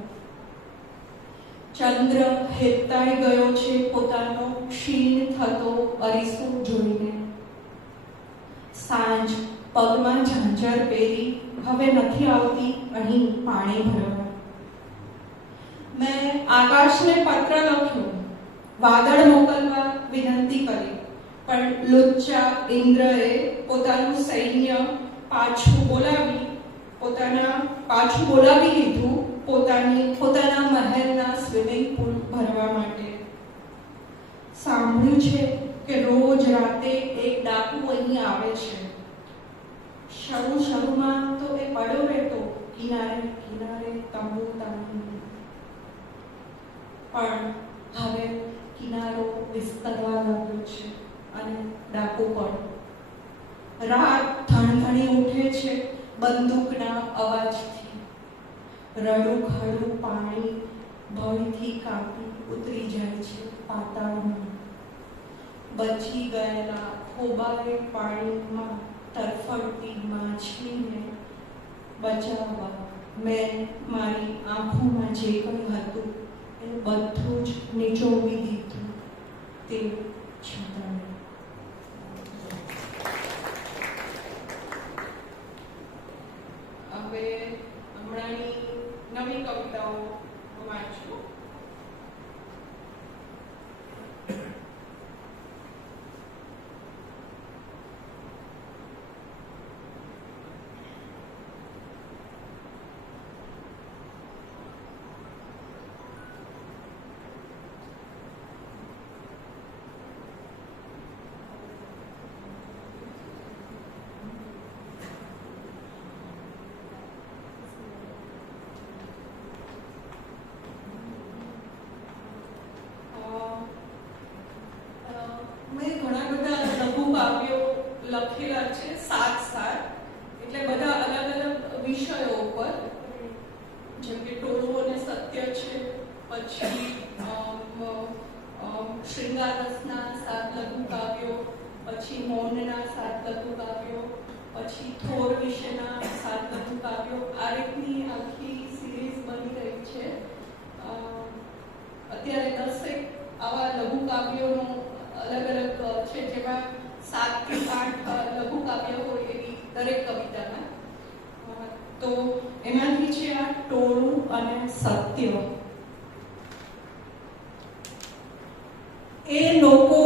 ચંદ્ર હેતાઈ ગયો છે પોતાનો ક્ષીણ થતો અરીસો જોઈને. સાંજ પગમાં ઝાંઝર પહેરી હવે નથી આવતી અહીં પાણી ભરવા. મેં આકાશને પત્ર લખ્યો, વાદળ મોકલવા વિનંતી કરી, પણ લુચ્ચા ઇન્દ્રએ પોતાનું સૈન્ય પાછું બોલાવી લીધું પોતાના મહેલના સ્વિમિંગ પુલ ભરવા માટે. સાંભળ્યું છે કે રોજ રાતે એક ડાકુ અહીં આવે છે. શરૂમાં તો એ પડ્યો રહેતો કિનારે કિનારે તંબુ તાણીને, પણ હવે કિનારો વિસ્તરવા લાગ્યો છે અને ડાકુ પણ. રાત ધણધણી ઉઠે છે બંદૂકના અવાજથી. રડું ખડું પાણી ભયથી કાપી ઉતરી જાય છે પાતાળમાં. બચી ગયેલા ખોબાએ પાણીમાં તરફડતી માછલીને બચાવવા મેં મારી આંખોમાં જે કંઈ હતું એ બધું જ નીચોવી દીધું. તે છતાં હવે હમણાંની નવી કવિતાઓ વાંચું. મેં ઘણા બધા લઘુ કાવ્યો લખેલા છે, 7 એટલે બધા અલગ અલગ વિષયો ઉપર, જેમ કે ટોળું અને સત્ય છે, પછી શૃંગારસના 7 લઘુ કાવ્યો, પછી મૌનના 7 લઘુ કાવ્યો, પછી થોર વિશેના 7 લઘુ કાવ્યો. આ રીતની આખી સિરીઝ બની રહી છે. અત્યારે 10 આવા લઘુ કાવ્યોનો અલગ અલગ છે, જેમાં 7 થી 8 લઘુ કાવ્યો હોય એવી દરેક કવિતામાં. તો એમાંથી છે આ ટોળું અને સત્ય. એ લોકો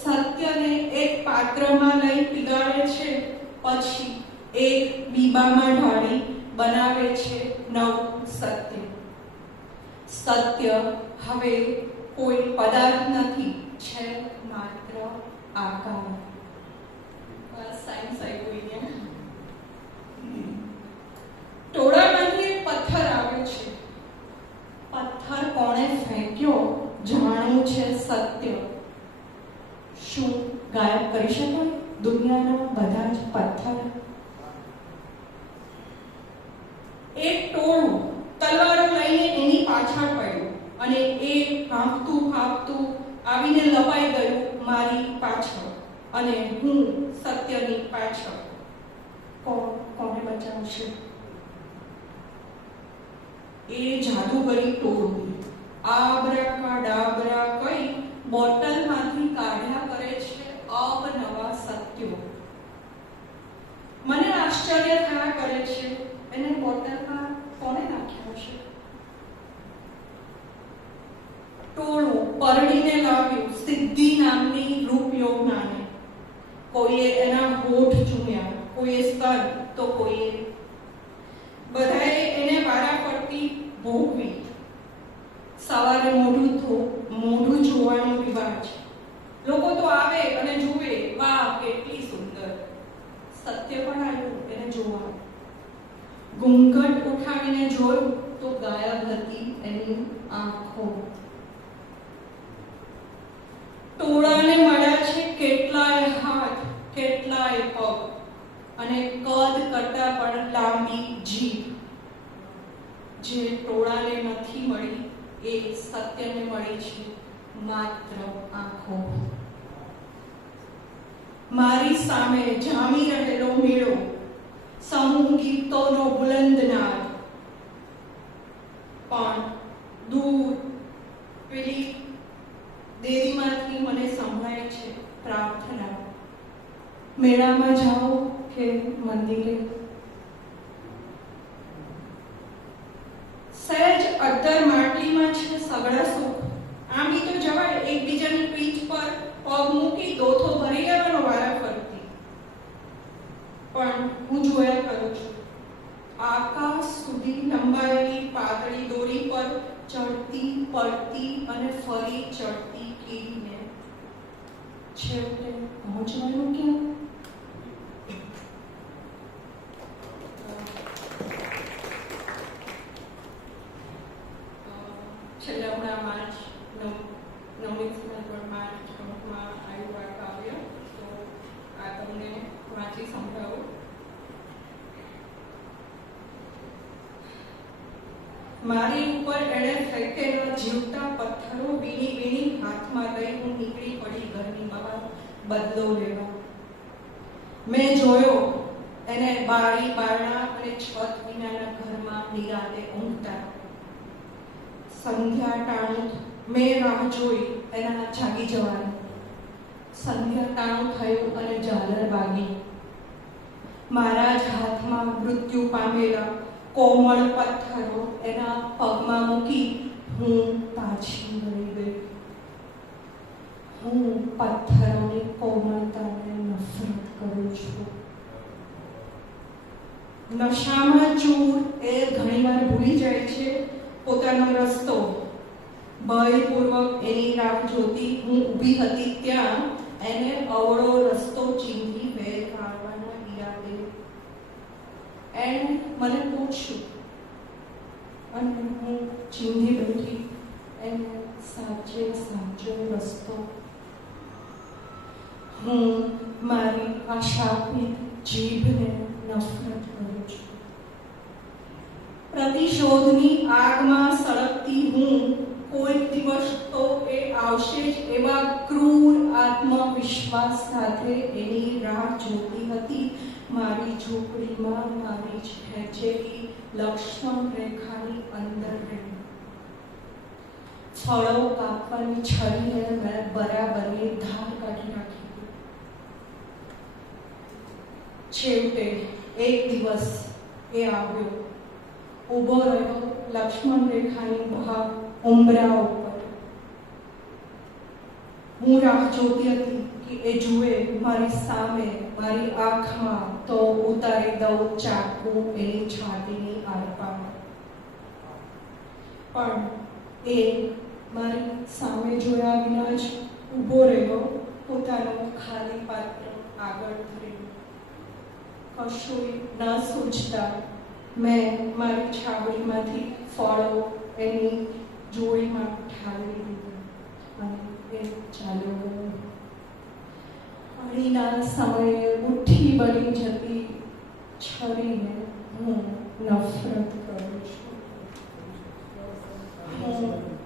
સત્યને એક પાત્રમાં લઈ પીગાળે છે, પછી એક બીબામાં ઢાળી બનાવે છે નવું સત્ય. સત્ય હવે કોઈ પદાર્થ નથી, છે માત્ર આકાર. સાયન્સ આવ્યું અહીંયા. ટોળામાંથી એક પથ્થર આવે છે. પથ્થર કોણે ફેંક્યો જાણવું છે સત્ય. શું ગાયબ કરી શકાય દુનિયાના બધા જ પથ્થર? એક ટોળું તલવારો લઈને એની પાછળ પડ્યું અને એ કાંપતું આવીને લપાઈ ગયું મારી પાછળ, અને હું સત્યની પાછળ. કોને બચાવશે? એ જાદુગરી ટોળું આબ્રાકાડાબ્રા કઈ બોટલમાંથી કાઢ્યા કરે છે અવનવા સત્યો. મને આશ્ચર્ય થયા કરે છે, એને બોટલમાં કોને નાખ્યા છે? ટોળું પરણીને લાવ્યું સિદ્ધિ નામની રૂપયોગનાને. કોઈએ એના હોઠ ચૂમ્યા, કોઈએ સ્તન, તો કોઈએ. બધાએ એને વારા ફરતી ભોગવી. સવારે મોઢું જોવાનો રિવાજ. લોકો તો આવે અને જુએ, વાહ કેટલી સુંદર. સત્ય પણ આવ્યું એને જોવા. ઘૂંઘટ ઉઠાવીને જોયું તો ગાયબ હતી એની આંખો. ટોળાને મળ્યા છે કેટલાય હાથ, કેટલાય પગ, અને કદ કરતા પણ લાંબી જીભ. જે ટોળાને નથી મળી એ સત્યને મળી છે માત્ર આંખો. મારી સામે જામી રહેલો મેળો, સમૂહ ગીતોનો બુલંદ નાદ, પણ દૂર પેલી દેરીમાંથી મને સંભળાય છે પ્રાર્થના. મેળામાં જાઓ કે મંદિરે, સહેજ અદ્ધર માટલીમાં છે સગડા સુખ. આમ બી તો જવાય એકબીજાની પીઠ પર પગ મૂકી દોથો ભરી લેવાનો વારા ફરતી. પણ હું જોયા કરું છું આકાશ સુધી લંબાયેલી પાતળી દોરી પર ચડતી પડતી અને ફરી ચડતી કીડીને છેવટે પહોંચવાનું ક્યાં? છેલ્લા હમણાં માર્ચ 9મી માર્ચમાં આવ્યું આ કાવ્ય, તો આ તમને વાંચી સંભળાવું. મારી ઉપર એણે ફેંકેલા જીવતા પથ્થરો વીણી વીણી હાથમાં લઈ હું નીકળી પડી ઘરની બહાર બદલો લેવા. મેં જોયો એને બારી બારણા અને છત વિનાના ઘરમાં નિરાતે ઊંઘતા. સંધ્યા ટાણું મેં રાહ જોઈ એના જાગી જવાની. સંધ્યા ટાણું થયું અને ઝાલર વાગી. મારા જ હાથમાં મૃત્યુ પામેલા કોમળ પથ્થરો એના પગમાં મૂકી હું પાછી વળી ગઈ. હું પથ્થરોની કોમળતાને નફરત કરું છું. નશામાં ચૂર એ ઘણીવાર ભૂલી જાય છે પોતાનો રસ્તો. ભયપૂર્વક એની રાહ જોતી હું ઊભી હતી ત્યાં એને અવળો રસ્તો ચીંધી વેર કાઢવાના ઈરાદે એણે મને પૂછ્યું અને હું ચીંધી બેઠી એને સાચે સાચો રસ્તો. હું મારી આશાપીત જીભને નફરત કરું છું. પ્રતિશોધની આગમાં સળગતી હું કોઈ દિવસ તો એ આવશે જ એવા ક્રૂર આત્મવિશ્વાસ સાથે એની રાહ જોતી હતી. મારી ઝૂંપડીમાં મારી જ ખેંચેલી લક્ષ્મણ રેખાની અંદર રહી. ફળો કાપવાની છરીને મેં બરાબરની ધાર કાઢી નાખી. છેવટે એક દિવસ એ આવ્યો, ઊભો રહ્યો લક્ષ્મણ રેખાની બહાર ઉંબરા ઉપર. હું રાહ જોતી હતી કે એ જુએ મારી સામે, મારી આંખમાં, તો ઉતારી દઉં ચાકુ એની છાતીની આરપાર. પણ એ મારી સામે જોયા વિના જ ઊભો રહ્યો, પોતાનો ખાલી પાત્ર આગળ ધર્યો. કશુંય ન સૂઝતા મેં મારી છાવડીમાંથી ફળો એની જોડીમાં ઠાલવી દીધા અને એ ચાલ્યો ગયો. પાણીના સમયે ઉઠી બની જતી છરીને હું નફરત કરું છું. હું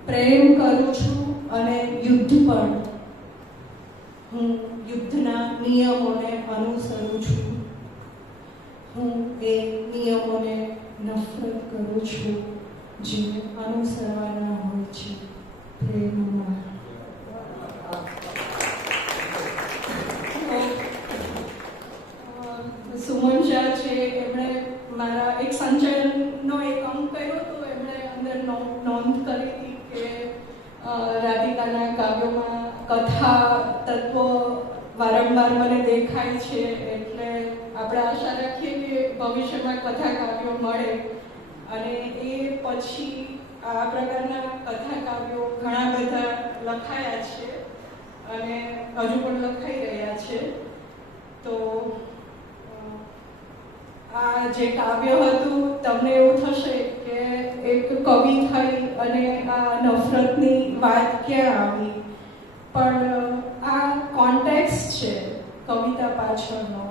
પ્રેમ કરું છું અને યુદ્ધ પણ. હું યુદ્ધના નિયમોને અનુસરું છું. હું એ નિયમોને નફરત કરું છું જે અનુસરવાના હોય છે પ્રેમમાં. સુમન શાહ છે, એમણે મારા એક સંચયનનો એક અંક કર્યો હતો. એમણે અંદર નોંધ કરી હતી કે રાધિકાના કાવ્યોમાં કથા તત્વ વારંવાર મને દેખાય છે, એટલે આપણે આશા રાખીએ કે ભવિષ્યમાં કથા કાવ્યો મળે. અને એ પછી આ પ્રકારના કથા કાવ્યો ઘણા બધા લખાયા છે અને હજુ પણ લખાઈ રહ્યા છે. તો આ જે કાવ્ય હતું, તમને એવું થશે કે એક કવિ થઈ અને આ નફરતની વાત ક્યાં આવી, પણ આ કોન્ટેક્સ્ટ છે કવિતા પાછળનો,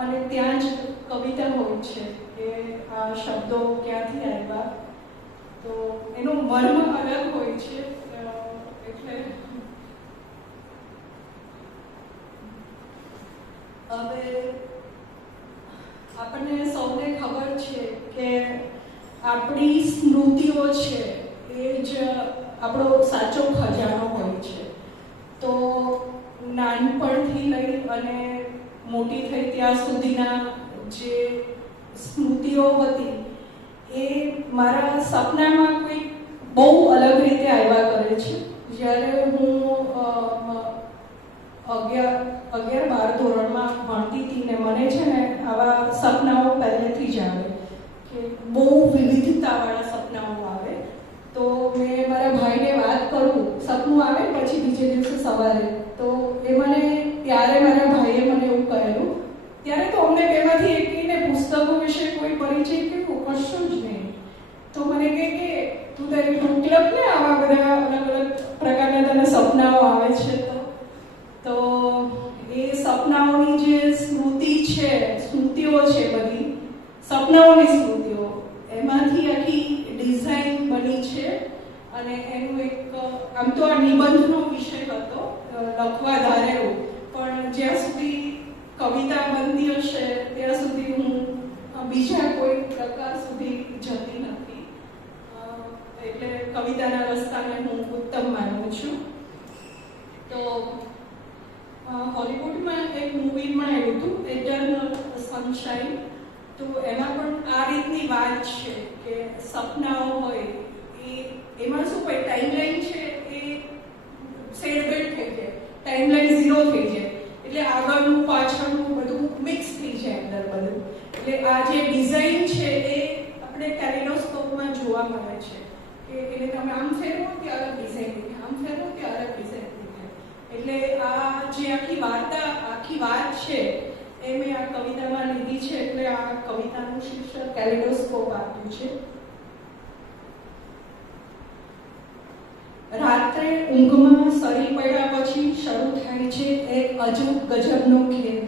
અને ત્યાં જ કવિતા હોય છે કે આ શબ્દો ક્યાંથી આવ્યા, તો એનો મર્મ અલગ હોય છે. એટલે હવે આપણને સૌને ખબર છે કે આપણી સ્મૃતિઓ છે એ જ આપણો સાચો ખજાનો હોય છે. તો નાનપણથી લઈ અને મોટી થઈ ત્યાં સુધીના જે સ્મૃતિઓ હતી એ મારા સપનામાં કોઈ બહુ અલગ રીતે આવ્યા કરે છે. જ્યારે હું 11-12 ધોરણમાં ભણતી હતી ને મને છે ને આવા સપનાઓ પહેલેથી જ આવે કે બહુ વિવિધતાવાળા સપનાઓ આવે. તો મેં મારા ભાઈને વાત કરું, સપનું આવે પછી બીજે દિવસે સવારે, તો એ મને ત્યારે મારા ભાઈએ મને એવું કહેલું, ત્યારે તો અમને બેમાંથી એકને પુસ્તકો વિશે કોઈ પરિચય કે કશું જ નહીં. તો મને કહે કે તું તારી બુક લખ ને, આવા બધા અલગ અલગ પ્રકારના તને સપનાઓ આવે છે. તો એ સપનાઓની જે સ્મૃતિઓ છે બધી સપનાઓની સ્મૃતિઓ, એમાંથી આખી ડિઝાઇન બની છે. અને એનું એક આમ તો આ નિબંધનો વિષય હતો, લખવા ધારેલું, પણ જ્યાં સુધી કવિતા બનતી હશે ત્યાં સુધી હું બીજા કોઈ પ્રકાર સુધી જતી નથી. એટલે કવિતાના રસ્તાને હું ઉત્તમ માનું છું. તો હોલિવૂડમાં એક મૂવી પણ આવ્યું હતું, ઇટરનલ સનશાઇન. તો એમાં પણ આ રીતની વાત છે કે સપનાઓ હોય એમાં શું હોય, ટાઈમલાઈન છે એ સેડબેટ થઈ જાય, ટાઈમલાઈન 0 થઈ જાય, એટલે આગળનું પાછળનું બધું મિક્સ થઈ જાય અંદર બધું. એટલે આ જે ડિઝાઇન છે એ આપણે કેલિડોસ્કોપમાં જોવા મળે છે કે એને તમે આમ ફેરવો ત્યારે અલગ ડિઝાઇન દેખાય, આમ ફેરવો ત્યારે અલગ ડિઝાઇન દેખાય. એટલે આ જે આખી વાત છે એ મેં આ કવિતામાં લીધી છે. એટલે આ કવિતાનું શીર્ષક કેલિડોસ્કોપ આપ્યું છે. રાત્રે ઊંઘમાં સરી પડ્યા પછી શરૂ થાય છે એક અજબ ગજબનો ખેલ.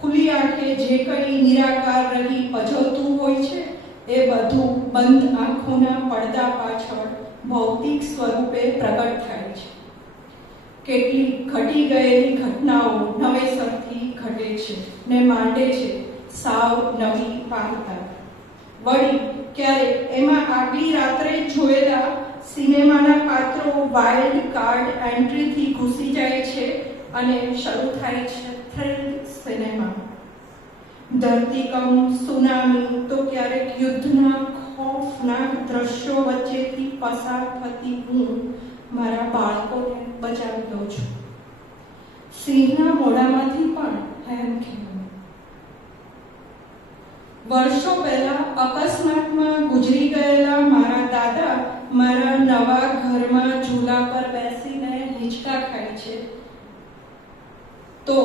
ખુલ્લી આંખે જે કંઈ નિરાકાર રહી પજવતું હોય છે એ બધું બંધ આંખોના પડદા પાછળ ભૌતિક સ્વરૂપે પ્રગટ થાય છે. કેટલીક ઘટી ગયેલી ઘટનાઓ નવેસરથી ઘટે છે ને માંડે છે સાવ નવી વાર્તા. વળી ક્યારેક એમાં આગલી રાત્રે જોયેલા સિનેમાના પાત્રો વાઇલ્ડ કાર્ડ એન્ટ્રીથી ઘૂસી જાય છે અને શરૂ થાય છે થ્રિલ સિનેમા. ધરતીકંપ, સુનામી, તો ક્યારેક યુદ્ધના ખોફનાક દ્રશ્યો વચ્ચેથી પસાર થતી હું મારા બાળકોને બચાવી દઉં છું. સિંહના મોઢામાંથી પણ હેમખેમ. વર્ષો પહેલા અકસ્માતમાં ગુજરી ગયેલા મારા દાદા મારા નવા ઘરમાં ઝૂલા પર બેસીને હિંચકા ખાય છે, તો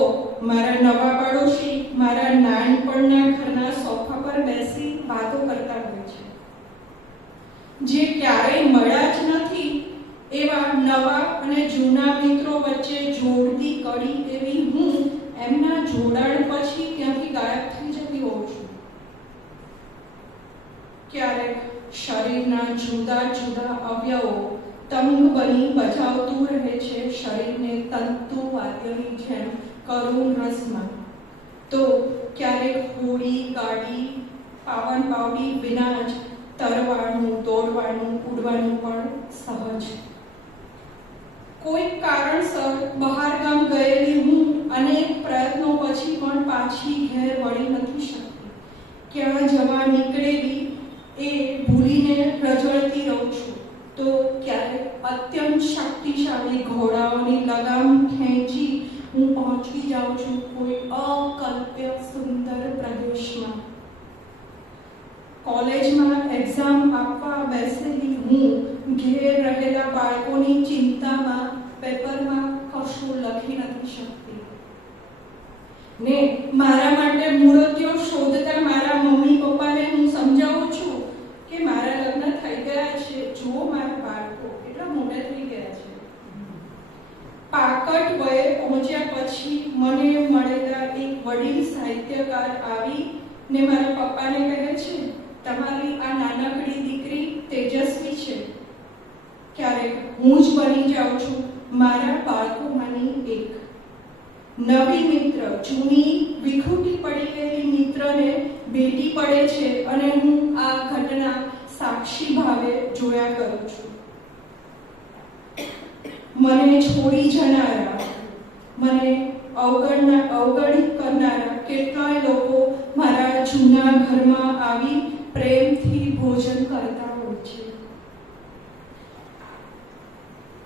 મારા નવા પાડોશી મારા નાનપણના ઘરના સોફા પર બેસી વાતો કરતા હોય છે. જે ક્યારેય મળ્યા જ નથી એવા નવા અને જૂના મિત્રો વચ્ચે જોડતી કડી એવી હું એમના જોડાણ પછી ત્યાંથી ગાયબ થઈ જતી હોઉં છું. ક્યારેક શરીરના જુદા જુદા અવયવો તંગ બની બજાવતું રહે છે શરીરને તંતુ વાદ્યની જેમ કરુણ રસમાં. તો ક્યારેક હોડી ગાડી પાવન પાવડી વિના જ તરવાનું, દોડવાનું, ઉડવાનું પણ સહજ. કોઈ કારણસર બહાર ગામ ગયેલી હું અનેક પ્રયત્નો પછી પણ પાછી ઘેર વળી નથી શકતી. ક્યાં જવા નીકળેલી એ ભૂલીને રજળતી રહું છું. તો ક્યારેક અત્યંત શક્તિશાળી ઘોડાઓની લગામ ખેંચી હું પહોંચી જાઉં છું કોઈ અકલ્પ્ય સુંદર પ્રદેશમાં. કોલેજમાં એક્ઝામ આપવા બેસેલી હું ઘેર રહેલા બાળકોની ચિંતામાં પેપરમાં કશું લખી નથી શકતી. ને મારા માટે મૂર્તિઓ શોધતા મારા મમ્મી પપ્પાને હું સમજાવું છું કે મારા લગ્ન થઈ ગયા છે, જુઓ મારા બાળકો કેટલા મોટા થઈ ગયા છે. પાકટ વયે પહોંચ્યા પછી મને મળેલા એક વડીલ સાહિત્યકાર આવી ને મારા પપ્પાને કહે છે, તમારી આ નાનકડી દીકરી તેજસ્વી છે. ક્યારેક હું જ બની જાઉં છું મારા બાળકોમાંની એક. નવી મિત્ર જૂની વિખૂટી પડી ગયેલી મિત્રને ભેટી પડે છે અને હું આ ઘટના સાક્ષી ભાવે જોયા કરું છું. મને છોડી જનારા, મને અવગણિત કરનારા કેટલાય લોકો મારા જૂના ઘરમાં આવી પ્રેમથી ભોજન કરતા હોય છે.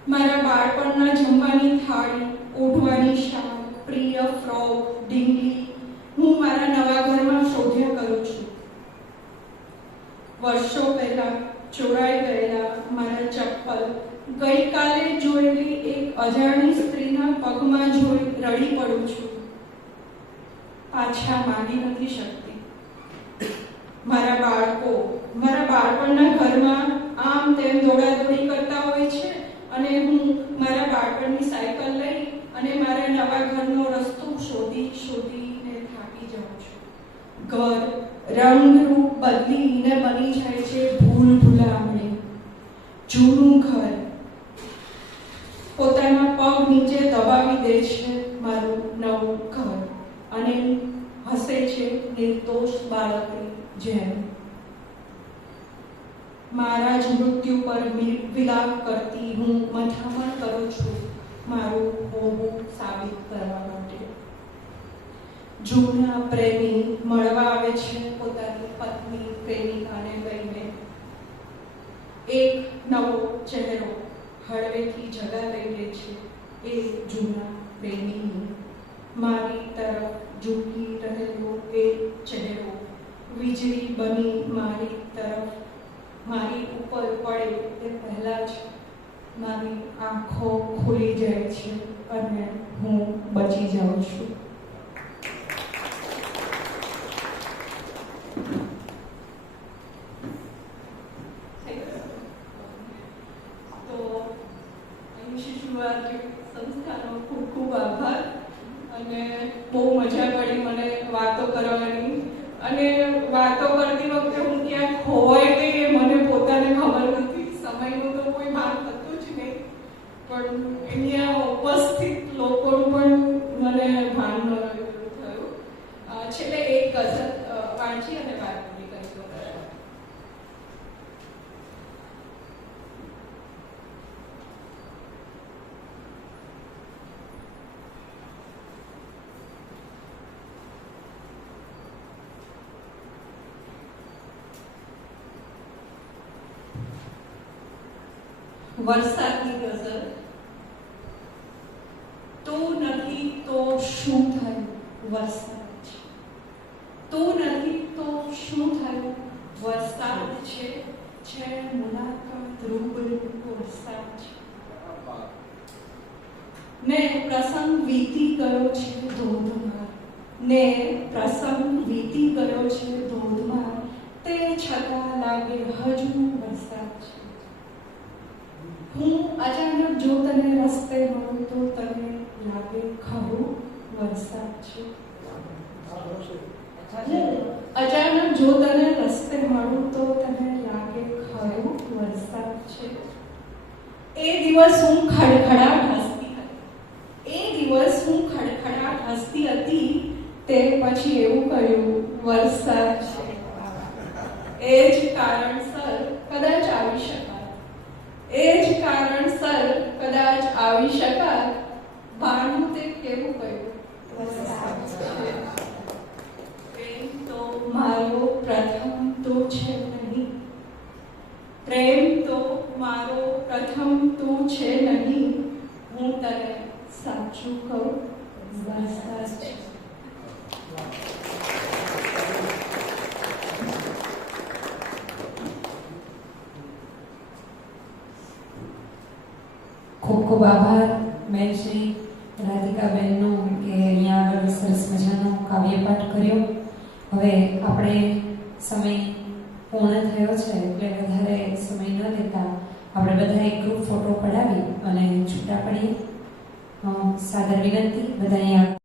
મારા બાળપણના જમવાની થાળી, ઓઢવાની શાલ, પ્રિય ફ્રોક, ઢીંગલી હું મારા નવા ઘરમાં શોધ્યા કરું છું. વર્ષો પહેલા ચોરાઈ ગયેલા મારા ચપ્પલ ગઈકાલે જોયેલી એક અજાણી સ્ત્રીના પગમાં જોઈ રડી પડું છું. પાછા માંગી નથી શકતી. મારા બાળકો મારા બાળપણના ઘરમાં આમ તેમ દોડાદોડી કરતા હોય છે અને હું મારા બાળપણની સાયકલ લઈ અને મારા નવા ઘરનો રસ્તો શોધીને થાકી જાઉં છું. ઘર રંગરૂપ બદલીને બની જાય છે ભૂલ ભૂલામણી. જૂનું ઘર પોતાના પગ નીચે દબાવી દે છે મારું નવું ઘર અને હસે છે નિર્દોષ બાળકની જેમ. મારા જ મૃત્યુ પર વિલાપ કરતી હું મથામણ કરું છું મારું હોવું સાબિત કરવા માટે. જૂના પ્રેમી મળવા આવે છે પોતાની પત્ની પ્રેમિકાને લઈને. એક નવો ચહેરો હળવેથી જગા લઈ લે છે એ જૂના પ્રેમીની. મારી તરફ ઝૂકી રહેલો એ ચહેરો વીજળી બની મારી તરફ મારી ઉપર પડે તે પહેલા જ મારી આંખો ખુલી જાય છે અને હું બચી જાઉં છું. તો અહીં શિશુવાર્ષિક સંસ્થાનો ખૂબ ખૂબ આભાર અને બહુ મજા પડી મને વાતો કરવાની. અને વાતો કરતી વખતે હું ક્યાંક ખોવાઈ ગઈ એ મને પોતાને ખબર નથી. સમયનું તો કોઈ ભાન થતું જ નહીં, પણ અહીંયા ઉપસ્થિત લોકોનું પણ મને ભાન થયું. છેલ્લે એક ગઝલ વાંચી અને વાત પૂરી કરી દો. વરસાદની ગઝલ. તું નથી તો શું થયું વરસાદ છે. તું નથી તો શું થયું વરસાદ છે. છે મુલાકાત રૂબરૂ વરસાદ છે. ને પ્રસંગ વીતી ગયો છે ધોધમાર. ને પ્રસંગ વીતી ગયો છે ધોધમાર. તે છતાં લાગે હજુ વરસાદ છે. હું અચાનક જો તને રસ્તે મળું તો તને લાગે ખરું વરસાદ છે. અચાનક જો તને રસ્તે મળું તો તને લાગે ખરું વરસાદ છે. એ દિવસ હું ખડખડાટ હસતી હતી. એ દિવસ હું ખડખડાટ હસતી હતી. તે પછી એવું કહ્યું વરસાદ છે. એ જ કારણસર કદાચ આવી શકાય. એ જ કારણસર કદાચ આવી શકાય. ભાનું તે કેવું કહ્યું વરસાદ છે. પ્રેમ તો મારો પ્રથમ તો છે નહીં. પ્રેમ તો મારો પ્રથમ તો છે નહીં. હું તને સાચું કહું વરસાદ છે. ખૂબ ખૂબ આભાર બેન શ્રી રાધિકાબેનનો કે અહીંયા આગળ સરસ મજાનો કાવ્યપાઠ કર્યો. હવે આપણે સમય પૂર્ણ થયો છે એટલે વધારે સમય ન લેતા આપણે બધા એક ગ્રુપ ફોટો પડાવી અને છૂટા પડીએ. સાદર વિનંતી બધા અહીંયા